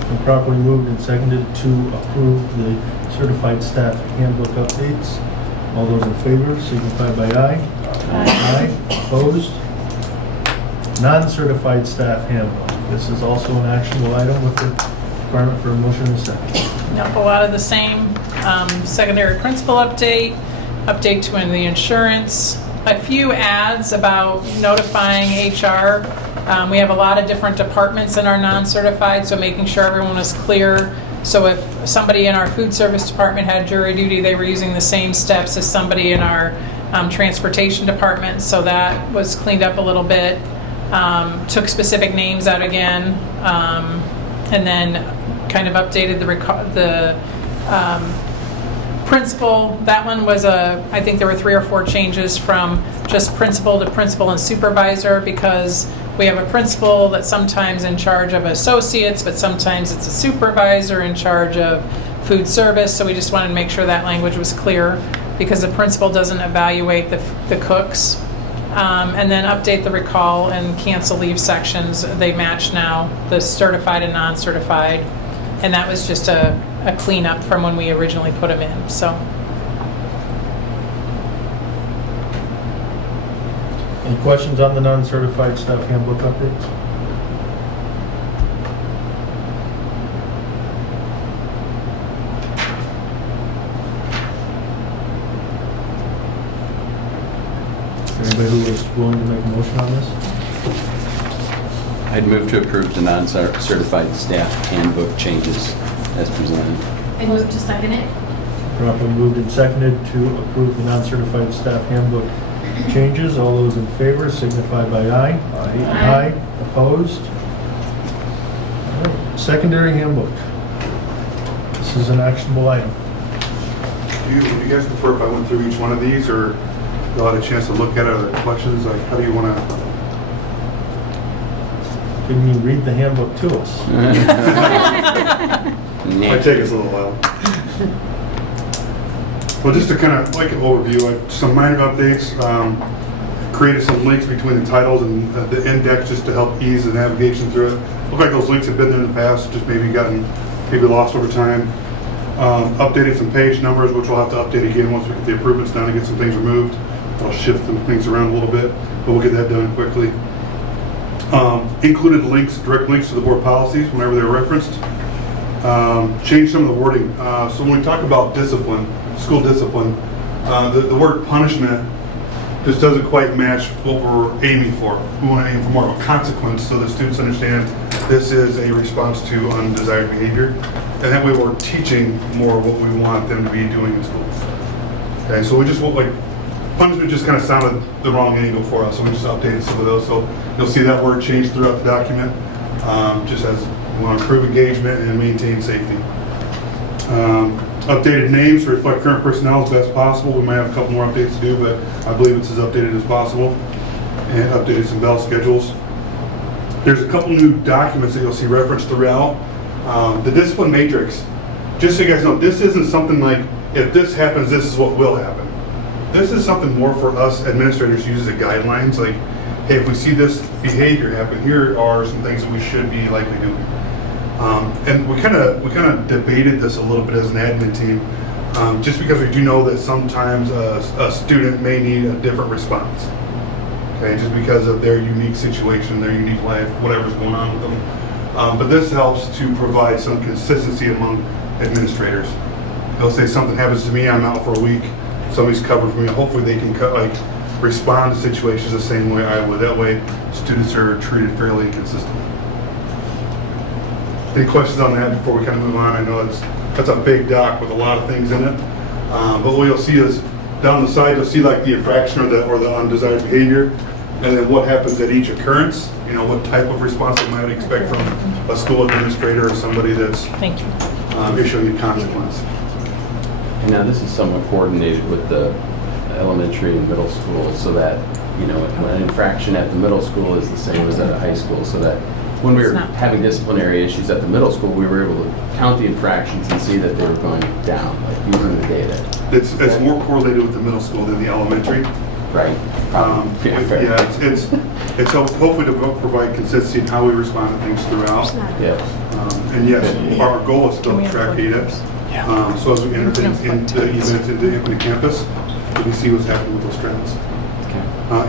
Been properly moved and seconded to approve the certified staff handbook updates. All those in favor signify by aye. Aye. Opposed? Non-certified staff handbook. This is also an actionable item with the requirement for a motion and a second. Yep, a lot of the same. Secondary principal update to the insurance, a few ads about notifying HR. We have a lot of different departments in our non-certified, so making sure everyone was clear. So if somebody in our food service department had jury duty, they were using the same steps as somebody in our transportation department, so that was cleaned up a little bit. Took specific names out again, and then kind of updated the principal. That one was I think there were 3 or 4 changes from just principal to principal and supervisor, because we have a principal that's sometimes in charge of associates, but sometimes it's a supervisor in charge of food service. So we just wanted to make sure that language was clear, because the principal doesn't evaluate the cooks. And then update the recall and cancel leave sections. They match now, the certified and non-certified. And that was just a cleanup from when we originally put them in, so. Any questions on the non-certified staff handbook updates? Anybody who is willing to make a motion on this? I'd move to approve the non-certified staff handbook changes as presented. I move to second it. Properly moved and seconded to approve the non-certified staff handbook changes. All those in favor signify by aye. Aye. Opposed? All right. Secondary handbook. This is an actionable item. Would you guys prefer if I went through each one of these, or y'all had a chance to look at it, or the questions? Like, how do you want to? Can you read the handbook to us? Might take us a little while. Well, just to kind of like an overview, some minor updates. Created some links between the titles and the index just to help ease the navigation through it. Look like those links have been there in the past, just maybe lost over time. Updated some page numbers, which we'll have to update again once we get the improvements done and get some things removed. I'll shift some things around a little bit, but we'll get that done quickly. Included links, direct links to the board policies whenever they're referenced. Changed some of the wording. So when we talk about discipline, school discipline, the word punishment just doesn't quite match what we're aiming for. We want to aim for more of a consequence so the students understand this is a response to undesired behavior. And that way we're teaching more what we want them to be doing in school. Okay, so we just want, like, punishment just kind of sounded the wrong angle for us, so we just updated some of those. So you'll see that word change throughout the document, just as we want to improve engagement and maintain safety. Updated names to reflect current personnel as best possible. We might have a couple more updates to do, but I believe it's as updated as possible. And updated some bell schedules. There's a couple new documents that you'll see referenced throughout. The discipline matrix, just so you guys know, this isn't something like, if this happens, this is what will happen. This is something more for us administrators to use as guidelines, like, hey, if we see this behavior happen, here are some things that we should be likely doing. And we kind of debated this a little bit as an admin team, just because we do know that sometimes a student may need a different response. Okay, just because of their unique situation, their unique life, whatever's going on with them. But this helps to provide some consistency among administrators. They'll say something happens to me, I'm out for a week, somebody's covered for me. Hopefully they can respond to situations the same way I would. That way students are treated fairly consistently. Any questions on that before we kind of move on? I know it's that's a big doc with a lot of things in it. But what you'll see is down the side, you'll see like the infraction or the undesired behavior, and then what happens at each occurrence. You know, what type of response you might expect from a school administrator or somebody that's Thank you. issuing a consequence. And now this is somewhat coordinated with the elementary and middle school so that, you know, an infraction at the middle school is the same as at a high school, so that when we were having disciplinary issues at the middle school, we were able to count the infractions and see that they were going down, like using the data. It's more correlated with the middle school than the elementary. Right. It's hopefully to provide consistency in how we respond to things throughout. Yeah. And yes, our goal is still to track data. So as we enter things into events into Infinite Campus, we see what's happening with those trends.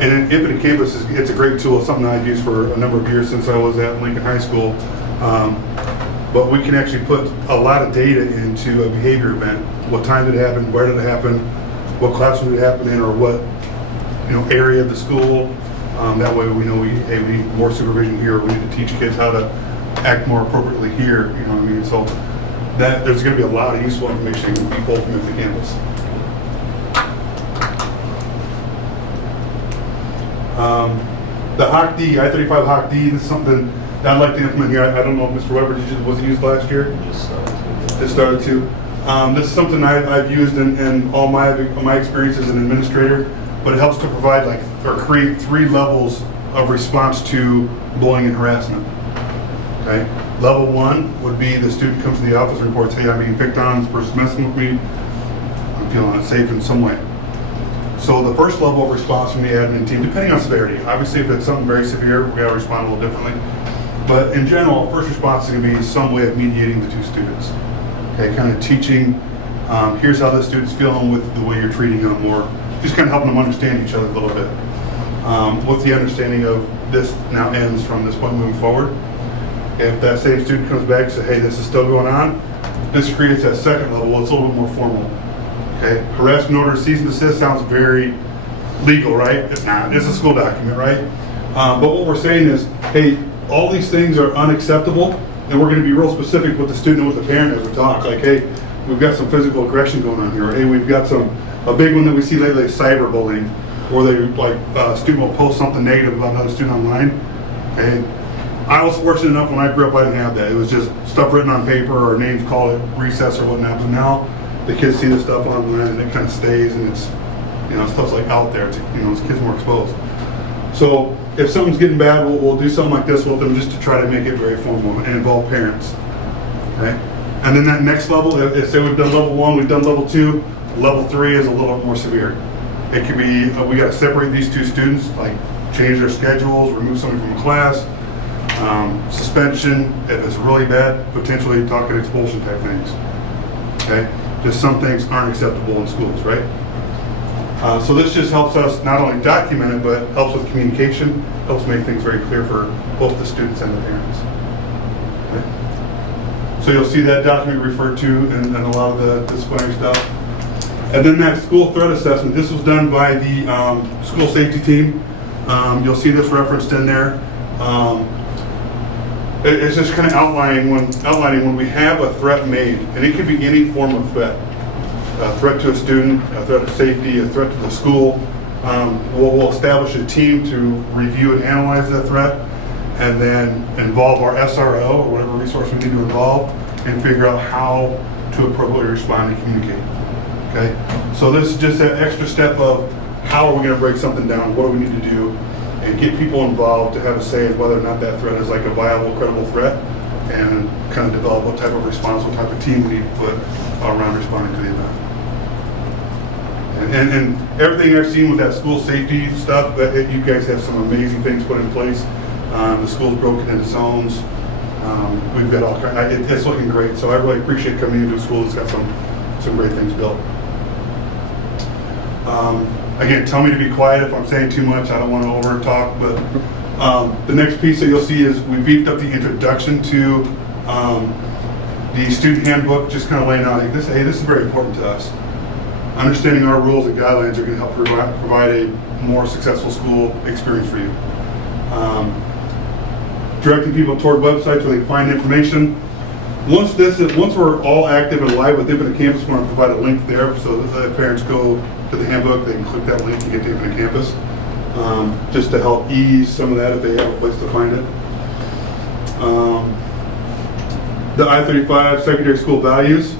And Infinite Campus, it's a great tool. It's something I've used for a number of years since I was at Lincoln High School. But we can actually put a lot of data into a behavior event. What time did it happen? Where did it happen? What classroom did it happen in? Or what area of the school? That way we know we need more supervision here. Or we need to teach kids how to act more appropriately here. You know what I mean? So that there's going to be a lot of useful information you can pull from Infinite Campus. The HOC-D, I-35 HOC-D, this is something that I'd like to implement here. I don't know if Mr. Weber, was it used last year? Just started to. This is something I've used in all my experience as an administrator, but it helps to provide or create 3 levels of response to bullying and harassment. Okay? Level 1 would be the student comes to the office and reports, hey, I'm being picked on, this person's messing with me, I'm feeling unsafe in some way. So the first level of response from the admin team, depending on severity, obviously if it's something very severe, we gotta respond a little differently. But in general, first response is gonna be some way of mediating the 2 students. Okay, kind of teaching, here's how the student's feeling with the way you're treating them, or just kind of helping them understand each other a little bit. With the understanding of this now ends from this point moving forward. If that same student comes back and says, hey, this is still going on, this creates that second level, it's a little bit more formal. Okay, harassment order, cease and desist sounds very legal, right? It's not. It's a school document, right? But what we're saying is, hey, all these things are unacceptable, and we're going to be real specific with the student and with the parent as we talk. Like, hey, we've got some physical aggression going on here. Or, hey, we've got a big one that we see lately is cyberbullying, where they a student will post something negative about another student online. Okay, I was fortunate enough when I grew up, I didn't have that. It was just stuff written on paper or names called at recess or whatnot. But now the kids see this stuff online and it kind of stays, and it's, stuff's out there. It's kids more exposed. So if something's getting bad, we'll do something like this with them just to try to make it very formal and involve parents. Okay, and then that next level, say we've done level 1, we've done level 2, level 3 is a little more severe. It could be we got to separate these 2 students, like change their schedules, remove somebody from a class. Suspension, if it's really bad, potentially talking expulsion type things. Okay, just some things aren't acceptable in schools, right? So this just helps us not only document it, but helps with communication, helps make things very clear for both the students and the parents. Okay? So you'll see that document referred to in a lot of the disciplinary stuff. And then that school threat assessment, this was done by the school safety team. You'll see this referenced in there. It's just kind of outlining when we have a threat made, and it could be any form of threat. A threat to a student, a threat to safety, a threat to the school. We'll establish a team to review and analyze that threat, and then involve our SRO, or whatever resource we need to involve, and figure out how to appropriately respond and communicate. Okay? So this is just that extra step of how are we going to break something down, what do we need to do, and get people involved to have a say in whether or not that threat is a viable, credible threat, and kind of develop what type of response, what type of team we need to put around responding to the event. And everything I've seen with that school safety stuff, you guys have some amazing things put in place. The school's broken into zones. We've got all kinds. It's looking great. So I really appreciate coming into a school that's got some great things built. Again, tell me to be quiet if I'm saying too much. I don't want to over talk, but the next piece that you'll see is we beefed up the introduction to the student handbook, just kind of laying out like this. Hey, this is very important to us. Understanding our rules and guidelines are going to help provide a more successful school experience for you. Directing people toward websites where they can find information. Once we're all active and live with Infinite Campus, we're going to provide a link there so that if parents go to the handbook, they can click that link and get to Infinite Campus, just to help ease some of that if they have a place to find it. The I-35 secondary school values.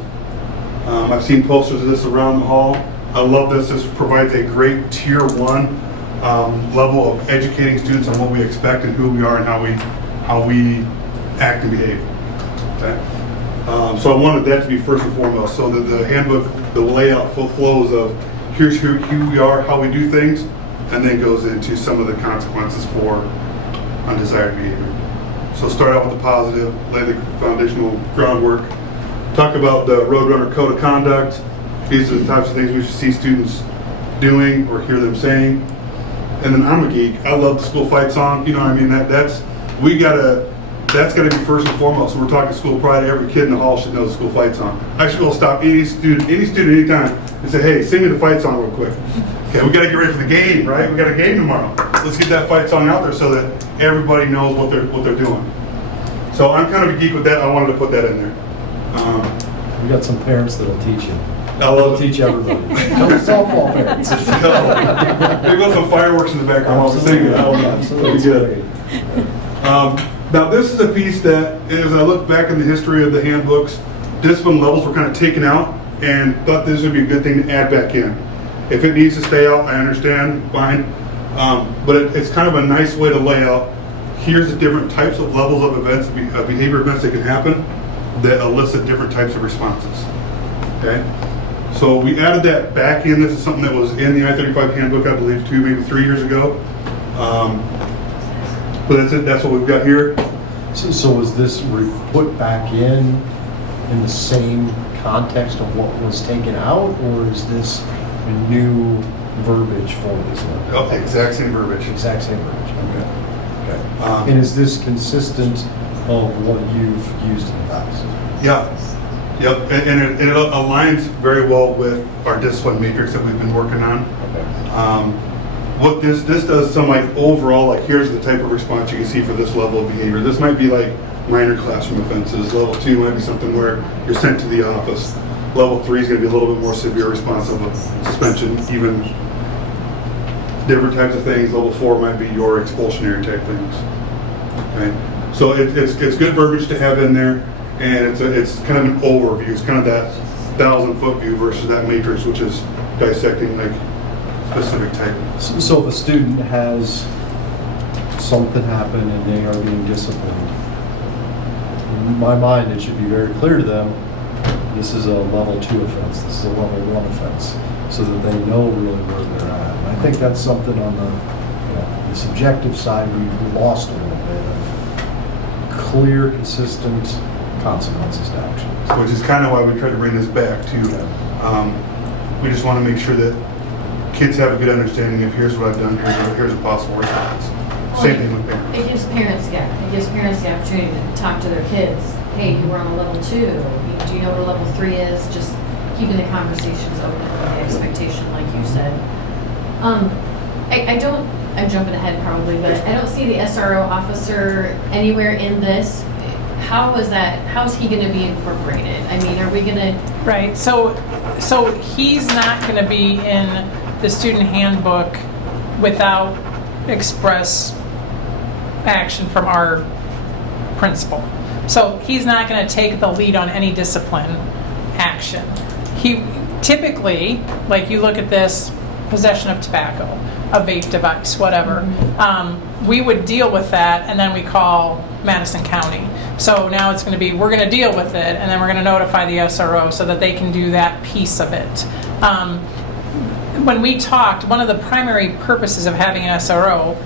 I've seen posters of this around the hall. I love this. This provides a great tier 1 level of educating students on what we expect and who we are and how we act and behave. Okay? So I wanted that to be first and foremost, so that the handbook, the layout flows of here's who we are, how we do things, and then goes into some of the consequences for undesired behavior. So start out with the positive, lay the foundational groundwork, talk about the Roadrunner Code of Conduct. These are the types of things we should see students doing or hear them saying. And then I'm a geek. I love the school fight song. You know what I mean? That's gotta be first and foremost. When we're talking school pride, every kid in the hall should know the school fight song. I should go stop any student anytime and say, hey, sing me the fight song real quick. Okay, we gotta get ready for the game, right? We got a game tomorrow. Let's get that fight song out there so that everybody knows what they're doing. So I'm kind of a geek with that. I wanted to put that in there. We got some parents that'll teach you. I'll Teach everybody. Come softball parents. Maybe with some fireworks in the background while we're singing. That'll be Absolutely. good. Now this is a piece that, as I look back in the history of the handbooks, discipline levels were kind of taken out and thought this would be a good thing to add back in. If it needs to stay out, I understand, fine. But it's kind of a nice way to lay out, here's the different types of levels of events, behavior events that can happen that elicit different types of responses. Okay? So we added that back in. This is something that was in the I-35 handbook, I believe, 2, maybe 3 years ago. But that's it. That's what we've got here. So was this put back in the same context of what was taken out, or is this a new verbiage for this? Oh, exact same verbiage. Exact same verbiage. Okay. Um, And is this consistent of what you've used in the past? Yeah. Yep. And it aligns very well with our discipline matrix that we've been working on. What this does some like overall, like here's the type of response you can see for this level of behavior. This might be like minor classroom offenses. Level 2 might be something where you're sent to the office. Level 3 is going to be a little bit more severe response of a suspension, even different types of things. Level 4 might be your expulsionary type things. Okay? So it's good verbiage to have in there, and it's kind of an overview. It's kind of that 1,000-foot view versus that matrix, which is dissecting like specific type. So if a student has something happen and they are being disciplined, in my mind, it should be very clear to them, this is a level 2 offense, this is a level 1 offense, so that they know really where they're at. And I think that's something on the subjective side we lost a little bit of clear, consistent consequences to actions. Which is kind of why we tried to bring this back too. We just want to make sure that kids have a good understanding of here's what I've done, here's a possible response. Same thing with parents. It gives parents the opportunity to talk to their kids. Hey, you were on a level 2. Do you know what a level 3 is? Just keeping the conversations open with the expectation, like you said. I'm jumping ahead probably, but I don't see the SRO officer anywhere in this. How is he going to be incorporated? I mean, are we going to? Right, so he's not going to be in the student handbook without express action from our principal. So he's not going to take the lead on any discipline action. He typically, like you look at this, possession of tobacco, a vape device, whatever, we would deal with that and then we call Madison County. So now it's going to be, we're going to deal with it and then we're going to notify the SRO so that they can do that piece of it. When we talked, one of the primary purposes of having an SRO,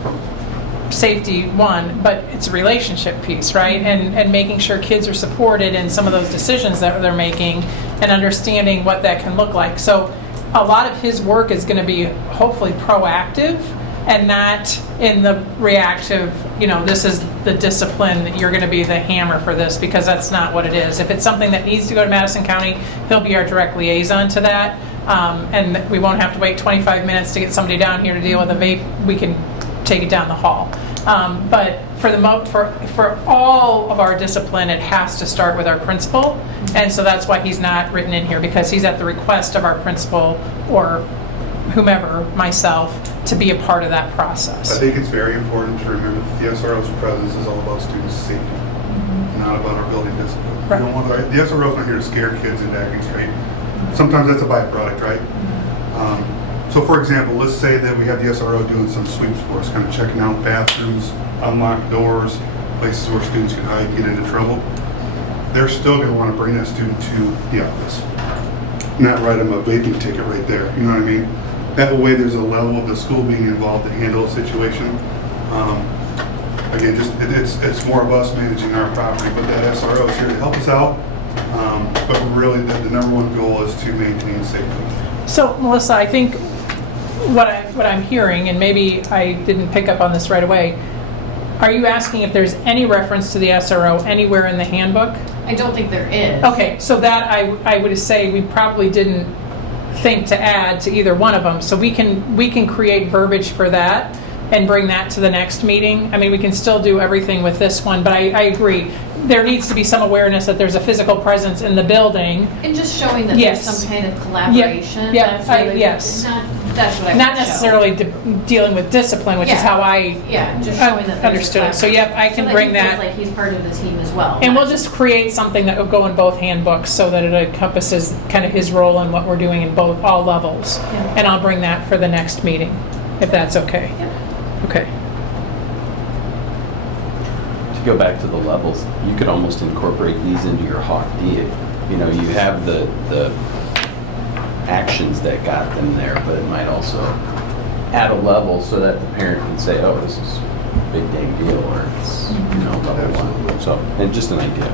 safety one, but it's a relationship piece, right? And making sure kids are supported in some of those decisions that they're making and understanding what that can look like. So a lot of his work is going to be hopefully proactive and not in the reactive, this is the discipline, you're going to be the hammer for this, because that's not what it is. If it's something that needs to go to Madison County, he'll be our direct liaison to that. And we won't have to wait 25 minutes to get somebody down here to deal with a vape. We can take it down the hall. But for all of our discipline, it has to start with our principal. And so that's why he's not written in here, because he's at the request of our principal or whomever, myself, to be a part of that I process. think it's very important to remember that the SRO's presence is all about student safety, not about our building discipline. We Right. don't want, the SRO's not here to scare kids into acting straight. Sometimes that's a byproduct, right? So for example, let's say that we have the SRO doing some sweeps for us, kind of checking out bathrooms, unlocked doors, places where students can hide and get into trouble. They're still going to want to bring that student to the office, not write them a vaping ticket right there. You know what I mean? That way there's a level of the school being involved to handle a situation. Again, just it's more of us managing our property, but that SRO is here to help us out. But really the number one goal is to maintain safety. So Melissa, I think what I'm hearing, and maybe I didn't pick up on this right away, are you asking if there's any reference to the SRO anywhere in the handbook? I don't think there is. Okay, so that I would say we probably didn't think to add to either one of them. So we can create verbiage for that and bring that to the next meeting. I mean, we can still do everything with this one, but I agree. There needs to be some awareness that there's a physical presence in the building. And just showing that Yes. there's some kind of collaboration. Yeah, That's really, yes. That's what I Not would show. necessarily dealing with discipline, which is Yeah. how I Yeah, just showing that there's understood it. So yep, I can so bring he that. feels like he's part of the team as well. And not we'll just create something that will go in both handbooks so that it encompasses kind of his role and what we're doing in all levels. Yeah. And I'll bring that for the next meeting, if that's okay. Yep. Okay. To go back to the levels, you could almost incorporate these into your Hawk D. You know, you have the actions that got them there, but it might also add a level so that the parent can say, oh, this is a big dang deal, or it's, you know, level one. So, and just an idea.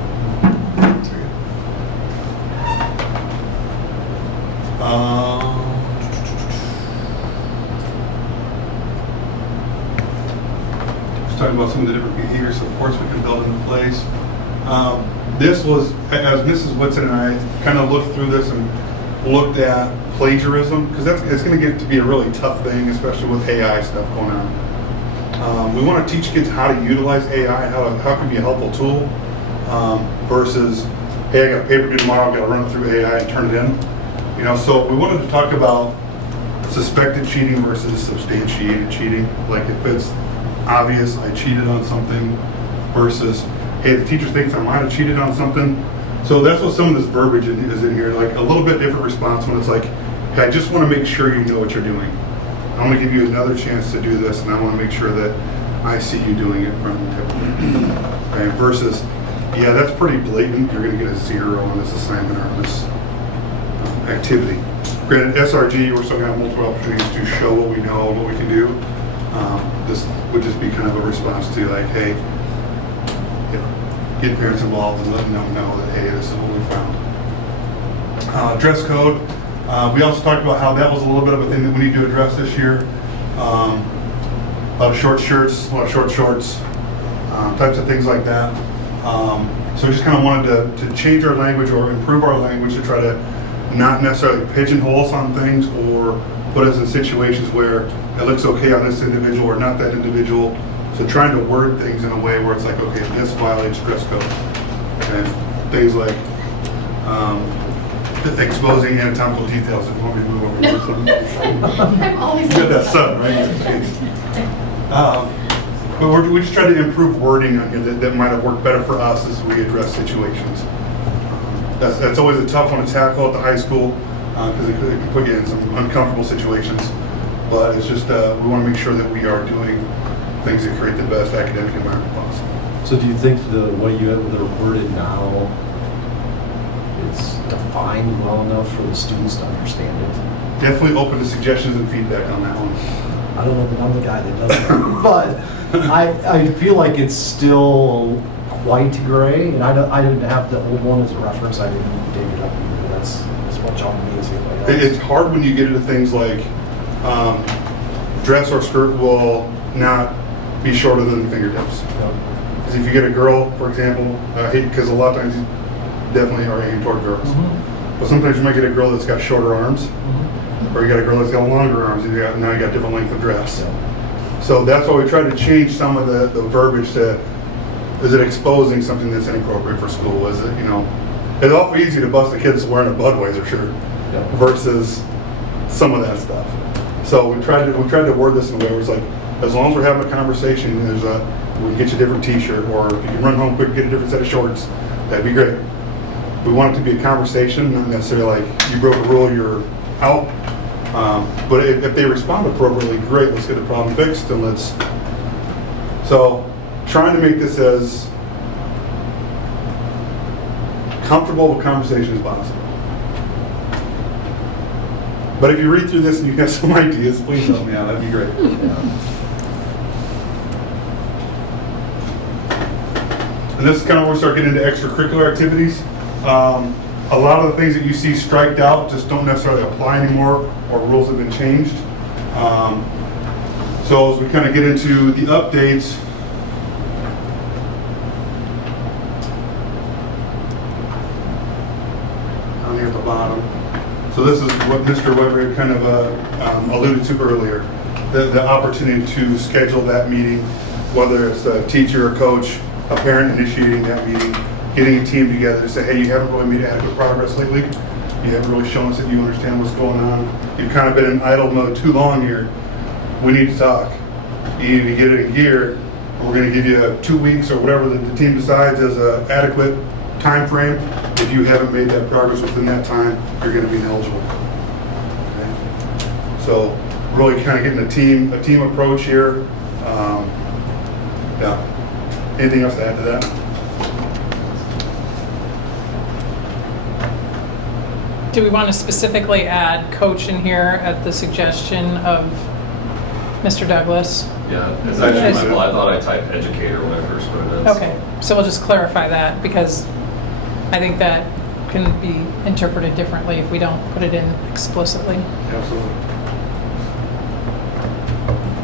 Just talking about some of the different behavior supports we can build into place. This was, as Mrs. Whitson and I kind of looked through this and looked at plagiarism, because it's going to get to be a really tough thing, especially with AI stuff going on. We want to teach kids how to utilize AI, how it can be a helpful tool, versus, hey, I got a paper due tomorrow, I've got to run it through AI and turn it in. You know, so we wanted to talk about suspected cheating versus substantiated cheating. Like if it's obvious I cheated on something versus, hey, the teacher thinks I might have cheated on something. So that's what some of this verbiage is in here, like a little bit different response when it's like, hey, I just want to make sure you know what you're doing. I want to give you another chance to do this, and I want to make sure that I see you doing it from the tip. Okay, versus, yeah, that's pretty blatant. You're going to get a 0 on this assignment or on this activity. Granted, SRG, we're still going to have multiple opportunities to show what we know and what we can do. This would just be kind of a response to like, hey, you know, get parents involved and let them know that, hey, this is what we found. Dress code. We also talked about how that was a little bit of a thing that we need to address this year. A lot of short shirts, a lot of short shorts, types of things like that. So we just kind of wanted to change our language or improve our language to try to not necessarily pigeonhole us on things or put us in situations where it looks okay on this individual or not that individual. So trying to word things in a way where it's like, okay, this violates dress code. And things like exposing anatomical details. If you want me to move over to something. I'm always You got that sun, right? But we just try to improve wording on here that might have worked better for us as we address situations. That's always a tough one to tackle at the high school because it can put you in some uncomfortable situations. But it's just we want to make sure that we are doing things that create the best academic environment possible. So do you think the way they're worded now, it's defined well enough for the students to understand it? Definitely open to suggestions and feedback on that one. I don't know that I'm the guy that does that, but I feel like it's still quite gray, and I didn't have the old one as a reference. I didn't dig it up either. That's as much on me as anybody else. It's hard when you get into things like dress or skirt will not be shorter than fingertips. Because if you get a girl, for example, because a lot of times you definitely are aimed toward girls. Mm-hmm. But sometimes you might get a girl that's got shorter arms, Mm-hmm. or you got a girl that's got longer arms, and now you got different length of dress. So that's why we tried to change some of the verbiage to, is it exposing something that's inappropriate for school? Is it, you know, it's awful easy to bust a kid that's wearing a Budweiser shirt versus some of that stuff. So we tried to word this in a way where it's like, as long as we're having a conversation, we can get you a different t-shirt, or if you can run home quick, get a different set of shorts, that'd be great. We want it to be a conversation, not necessarily like, you broke a rule, you're out. But if they respond appropriately, great, let's get the problem fixed, and so trying to make this as comfortable of a conversation as possible. But if you read through this and you have some ideas, please help me out, that'd be great. And this is kind of where we start getting into extracurricular activities. A lot of the things that you see striked out just don't necessarily apply anymore, or rules have been changed. So as we kind of get into the updates, down here at the bottom. So this is what Mr. Weber kind of alluded to earlier, the opportunity to schedule that meeting, whether it's a teacher or coach, a parent initiating that meeting, getting a team together to say, hey, you haven't really made adequate progress lately. You haven't really shown us that you understand what's going on. You've kind of been in idle mode too long here. We need to talk. You need to get it in gear. We're going to give you 2 weeks or whatever the team decides as an adequate time frame. If you haven't made that progress within that time, you're going to be ineligible. Okay. So really kind of getting a team approach here. Yeah. Anything else to add to that? Do we want to specifically add coach in here at the suggestion of Mr. Douglas? Yeah, it's actually my fault. I thought I typed educator when I first put it in. Okay, so we'll just clarify that, because I think that can be interpreted differently if we don't put it in explicitly. Absolutely.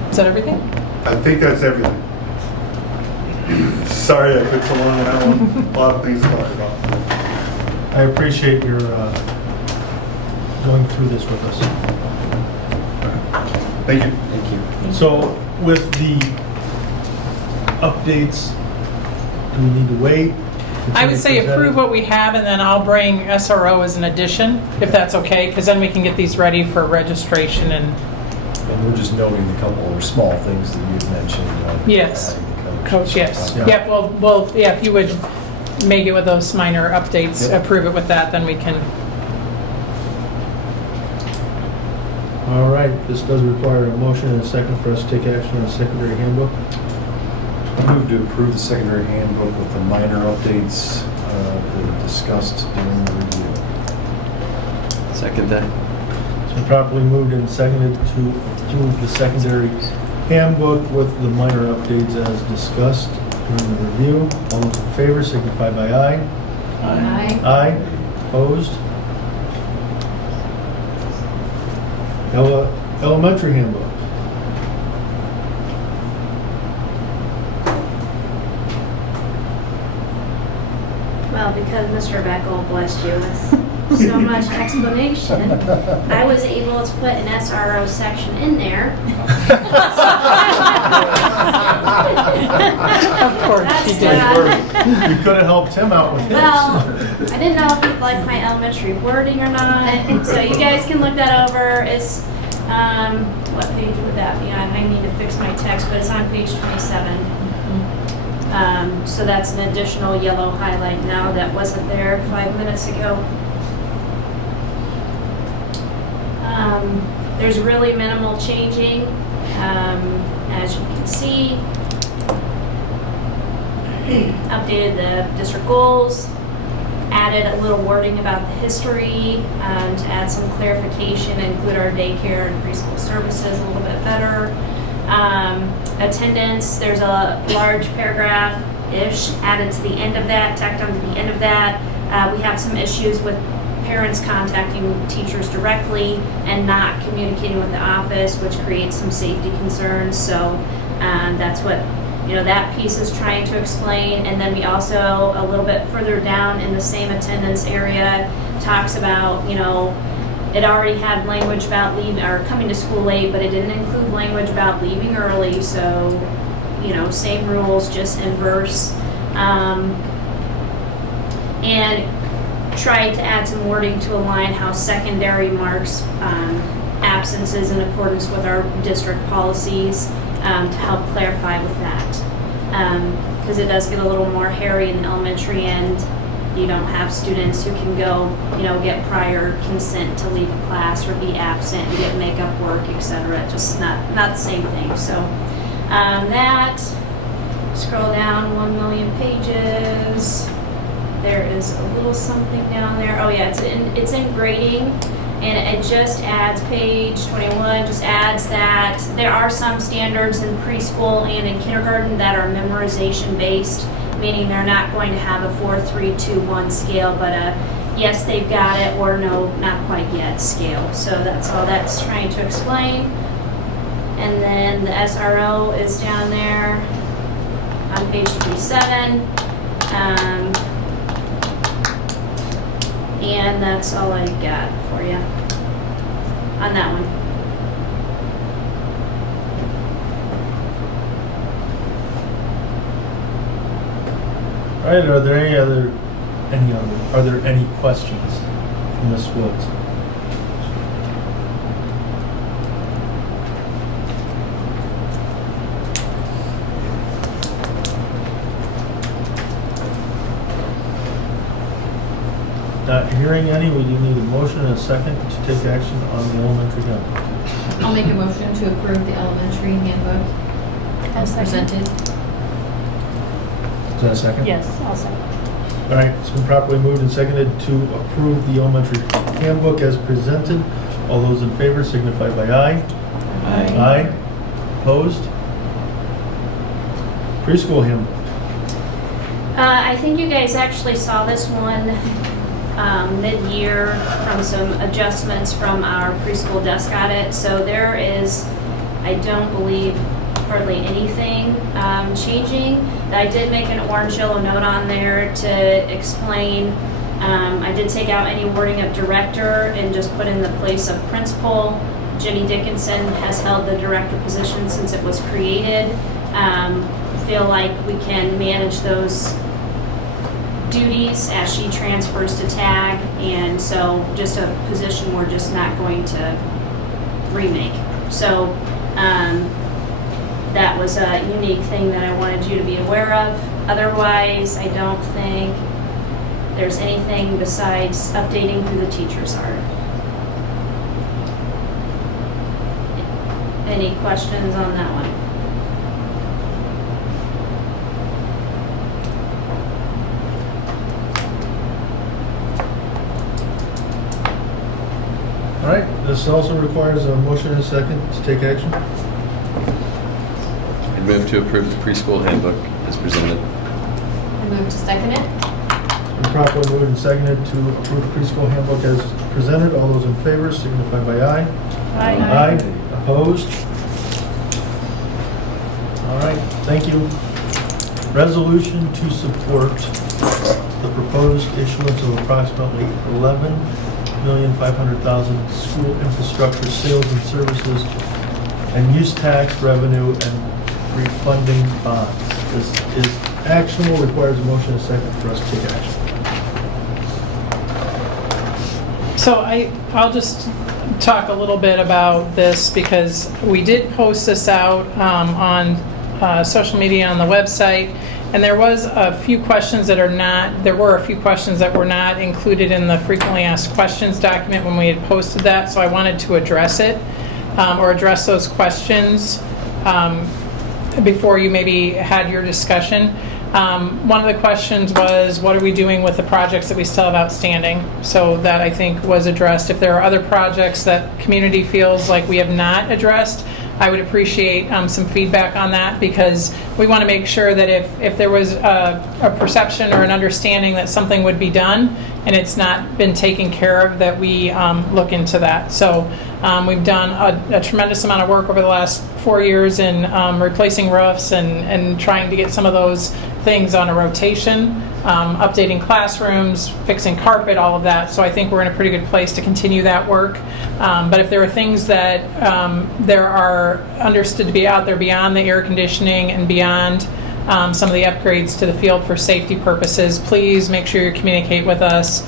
Is that everything? I think that's everything. Sorry I took so long on that one. A lot of things to talk about. I appreciate your going through this with us. Thank you. Thank you. So with the updates, do we need to wait? I would say approve what we have, and then I'll bring SRO as an addition, if that's okay, because then we can get these ready for registration. And we're just noting the couple of small things that you had mentioned. Yes. Adding the Coach, yes. Yeah. Yeah, well, yeah, if you would make it with those minor updates, Yep. approve it with that, then we can. All right, this does require a motion and a second for us to take action on the secondary handbook. I move to approve the secondary handbook with the minor updates that were discussed during the review. Second that. It's been properly moved and seconded to approve the secondary handbook with the minor updates as discussed during the review. All those in favor signify by aye. Aye. Aye. Opposed? Elementary handbook. Well, because Mr. Beckel blessed you with so much explanation, I was able to put an SRO section in there. Of course That's you did. You could have helped him out with this. Well, I didn't know if you'd like my elementary wording or not, so you guys can look that over. It's, what page would that be on? I need to fix my text, but it's on page 27. So that's an additional yellow highlight now that wasn't there 5 minutes ago. There's really minimal changing, as you can see. Updated the district goals, added a little wording about the history to add some clarification, include our daycare and preschool services a little bit better. Attendance, there's a large paragraph-ish added to the end of that, tacked onto the end of that. We have some issues with parents contacting teachers directly and not communicating with the office, which creates some safety concerns. So that's what that piece is trying to explain. And then we also, a little bit further down in the same attendance area, talks about It already had language about leaving, or coming to school late, but it didn't include language about leaving early, so, you know, same rules, just inverse. And tried to add some wording to align how secondary marks absences in accordance with our district policies to help clarify with that. Because it does get a little more hairy in the elementary end. You don't have students who can go, you know, get prior consent to leave a class or be absent and get makeup work, etc. Just not the same thing. So that, scroll down 1 million pages. There is a little something down there. Oh yeah, it's in grading, and it just adds, page 21, just adds that there are some standards in preschool and in kindergarten that are memorization based, meaning they're not going to have a 4, 3, 2, 1 scale, but a yes, they've got it, or no, not quite yet scale. So that's all that's trying to explain. And then the SRO is down there on page 27. And that's all I got for you on that one. All right, are there any questions from Ms. Woods? Not hearing any, we do need a motion and a second to take action on the elementary handbook. I'll make a motion to approve the elementary handbook as presented. Is that a second? Yes, I'll second. All right, it's been properly moved and seconded to approve the elementary handbook as presented. All those in favor signify by aye. Aye. Opposed? Preschool handbook. I think you guys actually saw this one mid-year from some adjustments from our preschool desk audit. So there is, I don't believe, hardly anything changing. I did make an orange yellow note on there to explain. I did take out any wording of director and just put in the place of principal. Jenny Dickinson has held the director position since it was created. Feel like we can manage those duties as she transfers to TAG, and so just a position we're just not going to remake. So that was a unique thing that I wanted you to be aware of. Otherwise, I don't think there's anything besides updating who the teachers are. Any questions on that one? All right, this also requires a motion and a second to take action. I'd move to approve the preschool handbook as presented. I move to second it. It's been properly moved and seconded to approve the preschool handbook as presented. All those in favor signify by aye. Aye. Opposed? All right, thank you. Resolution to support the proposed issuance of approximately $11,500,000 school infrastructure sales and services and use tax revenue and refunding bonds. This is actionable, requires a motion and a second for us to take action. So I'll just talk a little bit about this because we did post this out on social media on the website, and there were a few questions that were not included in the frequently asked questions document when we had posted that, so I wanted to address it or address those questions before you maybe had your discussion. One of the questions was, what are we doing with the projects that we still have outstanding? So that, I think, was addressed. If there are other projects that community feels like we have not addressed, I would appreciate some feedback on that, because we want to make sure that if there was a perception or an understanding that something would be done, and it's not been taken care of, that we look into that. So we've done a tremendous amount of work over the last 4 years in replacing roofs and trying to get some of those things on a rotation, updating classrooms, fixing carpet, all of that. So I think we're in a pretty good place to continue that work. But if there are things that there are understood to be out there beyond the air conditioning and beyond some of the upgrades to the field for safety purposes, please make sure you communicate with us,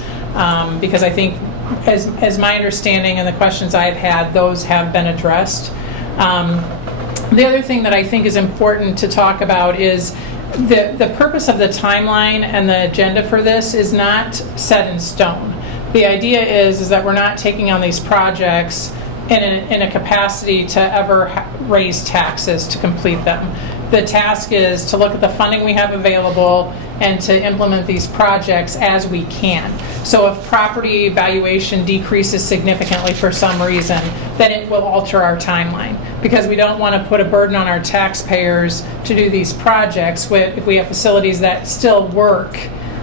because I think, as my understanding and the questions I've had, those have been addressed. The other thing that I think is important to talk about is the purpose of the timeline and the agenda for this is not set in stone. The idea is that we're not taking on these projects in a capacity to ever raise taxes to complete them. The task is to look at the funding we have available and to implement these projects as we can. So if property valuation decreases significantly for some reason, then it will alter our timeline, because we don't want to put a burden on our taxpayers to do these projects if we have facilities that still work.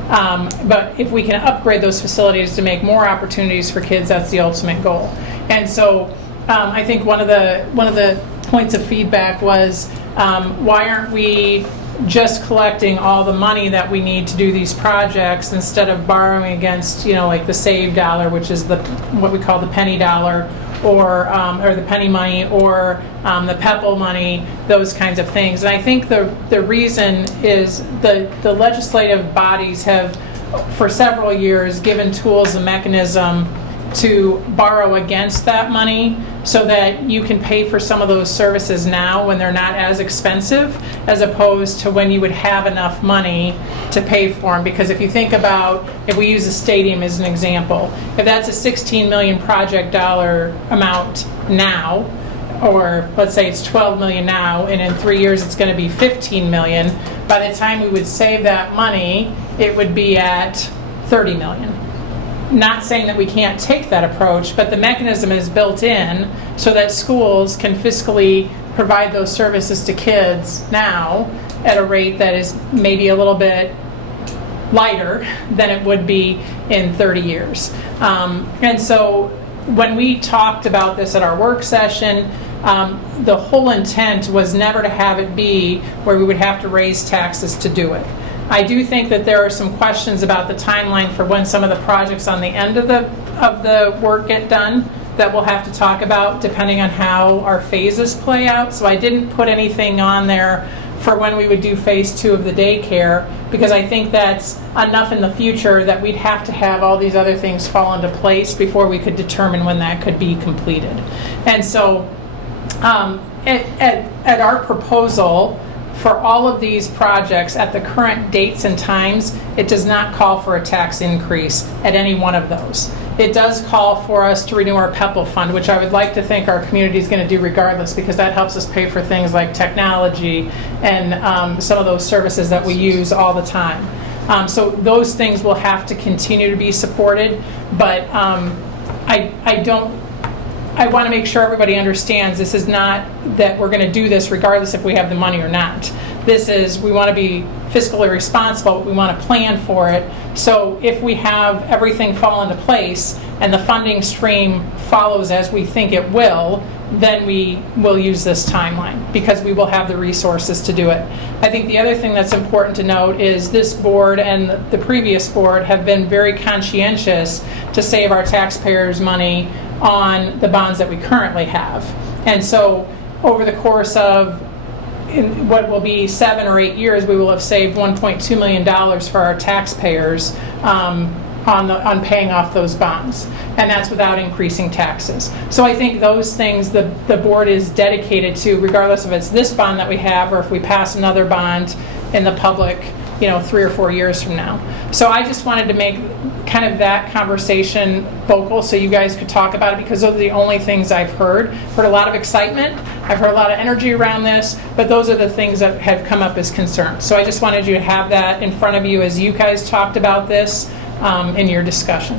But if we can upgrade those facilities to make more opportunities for kids, that's the ultimate goal. And so I think one of the points of feedback was, why aren't we just collecting all the money that we need to do these projects instead of borrowing against, like the save dollar, which is what we call the penny dollar, or the penny money, or the PEPL money, those kinds of things. And I think the reason is the legislative bodies have, for several years, given tools and mechanism to borrow against that money, so that you can pay for some of those services now when they're not as expensive, as opposed to when you would have enough money to pay for them. Because if you think about, if we use a stadium as an example, if that's a $16 million project dollar amount now, or let's say it's $12 million now, and in 3 years it's going to be $15 million, by the time we would save that money, it would be at $30 million. Not saying that we can't take that approach, but the mechanism is built in so that schools can fiscally provide those services to kids now at a rate that is maybe a little bit lighter than it would be in 30 years. And so when we talked about this at our work session, the whole intent was never to have it be where we would have to raise taxes to do it. I do think that there are some questions about the timeline for when some of the projects on the end of the work get done that we'll have to talk about, depending on how our phases play out. So I didn't put anything on there for when we would do phase 2 of the daycare, because I think that's enough in the future that we'd have to have all these other things fall into place before we could determine when that could be completed. And so at our proposal, for all of these projects at the current dates and times, it does not call for a tax increase at any one of those. It does call for us to renew our PEPL fund, which I would like to think our community is going to do regardless, because that helps us pay for things like technology and some of those services that we use all the time. So those things will have to continue to be supported, but I want to make sure everybody understands this is not that we're going to do this regardless if we have the money or not. This is, we want to be fiscally responsible, but we want to plan for it. So if we have everything fall into place and the funding stream follows as we think it will, then we will use this timeline, because we will have the resources to do it. I think the other thing that's important to note is this board and the previous board have been very conscientious to save our taxpayers' money on the bonds that we currently have. And so over the course of what will be 7 or 8 years, we will have saved $1.2 million for our taxpayers on paying off those bonds. And that's without increasing taxes. So I think those things the board is dedicated to, regardless if it's this bond that we have or if we pass another bond in the public, 3 or 4 years from now. So I just wanted to make kind of that conversation vocal so you guys could talk about it, because those are the only things I've heard. Heard a lot of excitement. I've heard a lot of energy around this, but those are the things that have come up as concerns. So I just wanted you to have that in front of you as you guys talked about this in your discussion.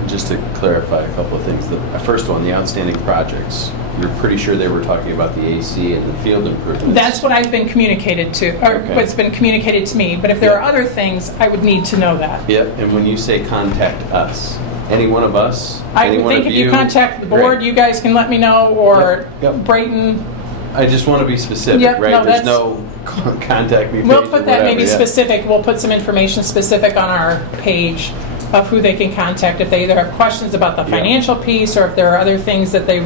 And just to clarify a couple of things. The first one, the outstanding projects. you're pretty sure they were talking about the AC and the field improvements. That's what I've been communicated to, or Okay. what's been communicated to me. But if there are Yeah. other things, I would need to know that. Yep, and when you say contact us, any one of us, I any would one think of if you contact the board, Great. you guys can let me know, or Yep, yep. Brayton. I just want to be specific, Yep, right? no, There's that's- no contact me page We'll or put that maybe whatever, yeah. specific, we'll put some information specific on our page of who they can contact if they either have questions about the Yeah. financial piece, or if there are other things that they,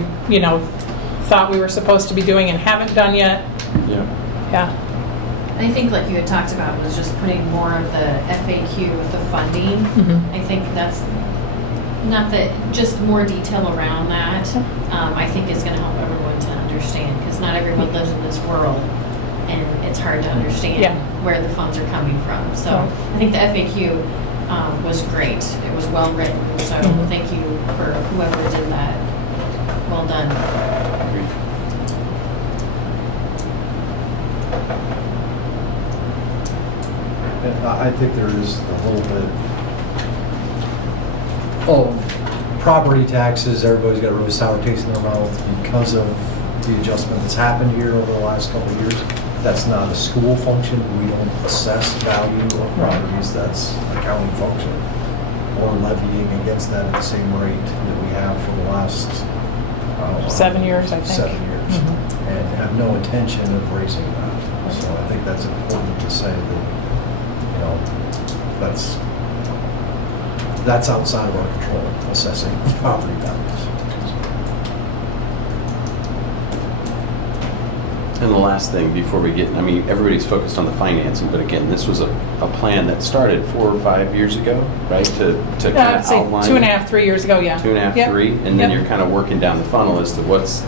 thought we were supposed to be doing and haven't done yet. Yeah. Yeah. I think like you had talked about was just putting more of the FAQ with the funding. Mhm. I think that's, not that, just more detail around that, I think is gonna help everyone to understand, because not everyone lives in this world, and it's hard to understand Yeah. where the funds are coming from. So Right. I think the FAQ was great. It was well written, so Mhm. thank you for whoever did that. Well done. And I think there is a little bit of property taxes. Everybody's got a really sour taste in their mouth because of the adjustment that's happened here over the last couple of years. That's not a school function. We don't assess value of properties. That's an accounting function. We're levying against that at the same rate that we have for the last 7 years, I think. 7 years, Mhm. and have no intention of raising that. So I think that's important to say that, that's outside of our control, assessing property values. And the last thing before we get, everybody's focused on the financing, but again, this was a plan that started 4 or 5 years ago, right? To kind I'd of say outline. 2.5, 3 years ago, yeah. 2.5, Yep. 3, and then Yep. you're kind of working down the funnel as to what's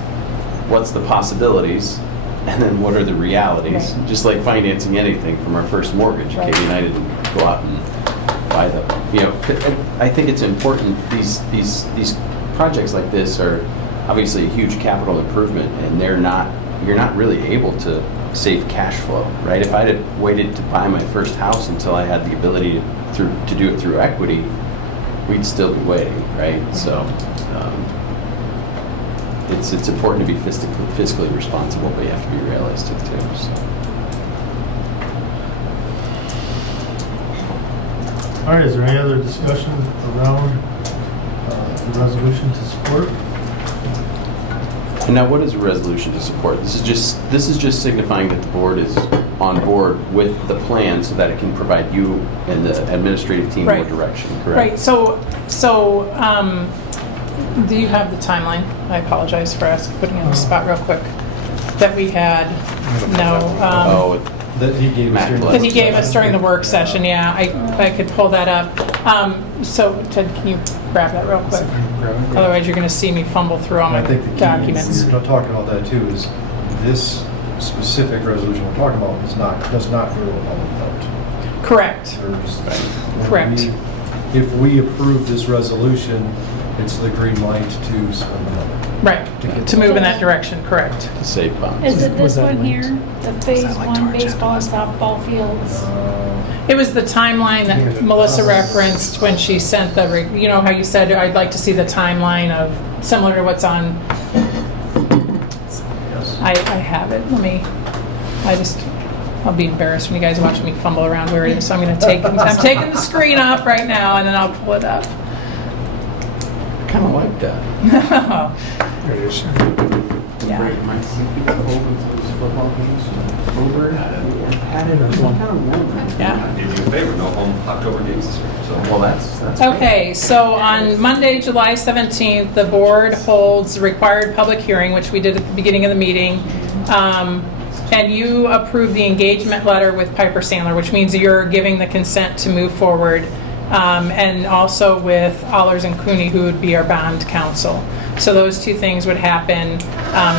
the possibilities, and then what are the realities. Right. Just like financing anything from our first mortgage, Right. Katie and I didn't go out and buy the, I think it's important, these projects like this are obviously a huge capital improvement, and you're not really able to save cash flow, right? If I'd have waited to buy my first house until I had the ability to do it through equity, we'd still be waiting, right? So it's important to be fiscally responsible, but you have to be realistic too. So. All right, is there any other discussion around the resolution to support? And now, what is a resolution to support? This is just signifying that the board is on board with the plan so that it can provide you and the administrative team more Right. direction, correct? Right, so, do you have the timeline? I apologize for putting you on the spot real quick. That we had, Oh, That he gave us during the- that he gave us during the work session, yeah, I could pull that up. So, Ted, can you grab that real quick? Otherwise, you're gonna see me fumble through all my I think the key, documents. you're talking about that too, is this specific resolution we're talking about does not go to a public vote. Correct, There's- Correct. If we approve this resolution, it's the green light to spend the money. right, to move in that direction, correct. to save bonds. Is it this one here, the phase 1 baseball and softball fields? It was the timeline that Melissa referenced when she sent how you said, I'd like to see the timeline of, similar to what's on, Yes. I have it, I'll be embarrassed when you guys watch me fumble around where it is, so I'm I'm taking the screen off right now, and then I'll pull it up. Kind of like that. There it is. Yeah. Yeah. I did you a favor, no home October games this year, so. Well, that's Okay, so on Monday, July 17th, the board holds the required public hearing, which we did at the beginning of the meeting. And you approve the engagement letter with Piper Sandler, which means you're giving the consent to move forward. And also with Allers and Cooney, who would be our bond counsel. So those two things would happen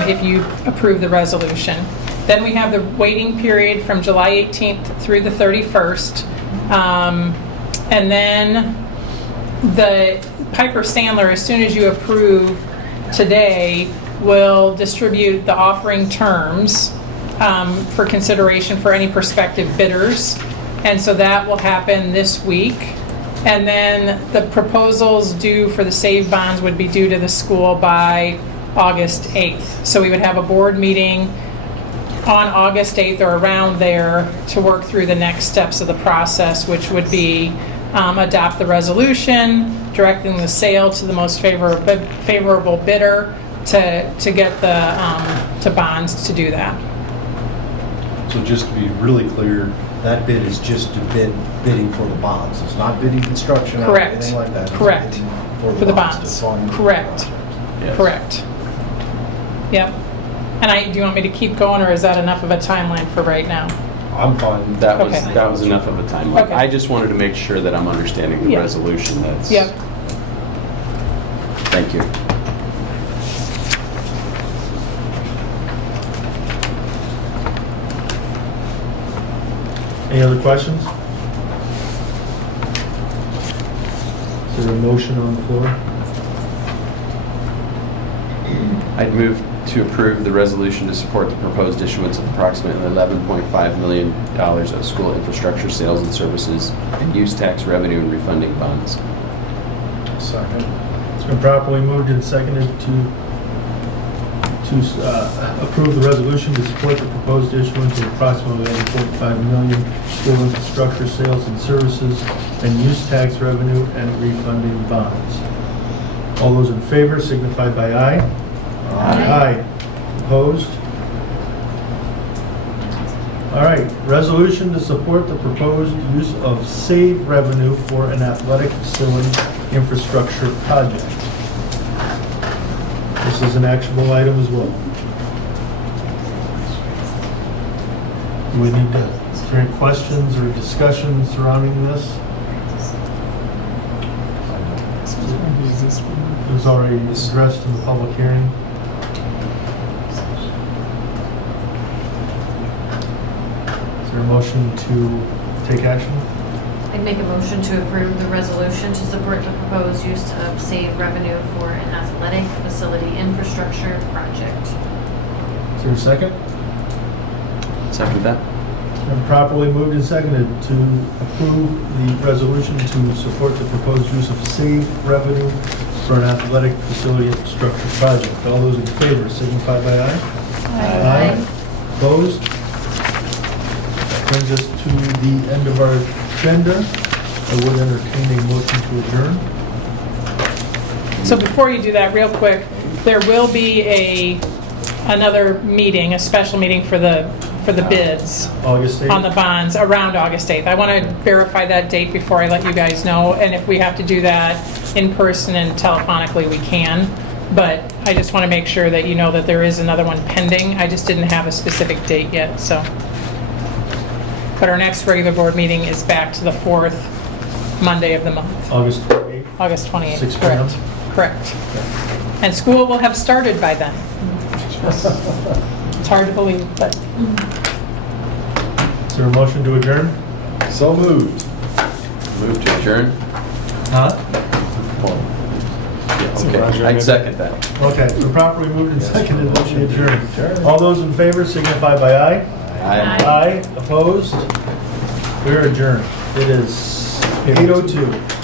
if you approve the resolution. Then we have the waiting period from July 18th through the 31st. And then the Piper Sandler, as soon as you approve today, will distribute the offering terms for consideration for any prospective bidders. And so that will happen this week. And then the proposals due for the SAVE bonds would be due to the school by August 8th. So we would have a board meeting on August 8th or around there to work through the next steps of the process, which would be adopt the resolution, directing the sale to the most favorable bidder to get the to bonds to do that. So just to be really clear, that bid is just to bidding for the bonds. It's not bidding construction out or Correct. anything like that. It's Correct. bidding For the bonds. to fund the Correct. project. Yes. Correct. Yep. And do you want me to keep going, or is that enough of a timeline for right now? I'm fine. That was, Okay. that was enough of a timeline. Okay. I just wanted to make sure that I'm understanding the Yeah. resolution that's. Yep. Thank you. Any other questions? Is there a motion on the floor? I'd move to approve the resolution to support the proposed issuance of approximately $11.5 million of school infrastructure sales and services and use tax revenue and refunding bonds. Second. It's been properly moved and seconded to approve the resolution to support the proposed issuance of approximately $11.5 million school infrastructure sales and services and use tax revenue and refunding bonds. All those in favor signify by aye. Aye. Opposed? All right, resolution to support the proposed use of SAVE revenue for an athletic facility infrastructure project. This is an actionable item as well. Do we need to, is there any questions or discussion surrounding this? It was already addressed in the public hearing. Is there a motion to take action? I'd make a motion to approve the resolution to support the proposed use of SAVE revenue for an athletic facility infrastructure project. Is there a second? Second that? It's been properly moved and seconded to approve the resolution to support the proposed use of SAVE revenue for an athletic facility infrastructure project. All those in favor signify by aye. Aye. Opposed? That brings us to the end of our agenda. I would entertain a motion to adjourn. So before you do that, real quick, there will be another meeting, a special meeting for the bids August 8th? on the bonds around August 8th. I want to verify that date before I let you guys know, and if we have to do that in person and telephonically, we can. But I just want to make sure that you know that there is another one pending. I just didn't have a specific date yet, so. But our next regular board meeting is back to the 4th Monday of the month, August 28th? August 28th. 6 p.m.? Correct. And school will have started by then. It's hard to believe, but. Is there a motion to adjourn? So moved. Move to adjourn? Huh? Okay, I'd second that. Okay, we're properly moved and seconded that we adjourn. All those in favor signify by aye. Aye. Aye. Opposed? We're adjourned. It is 8:02.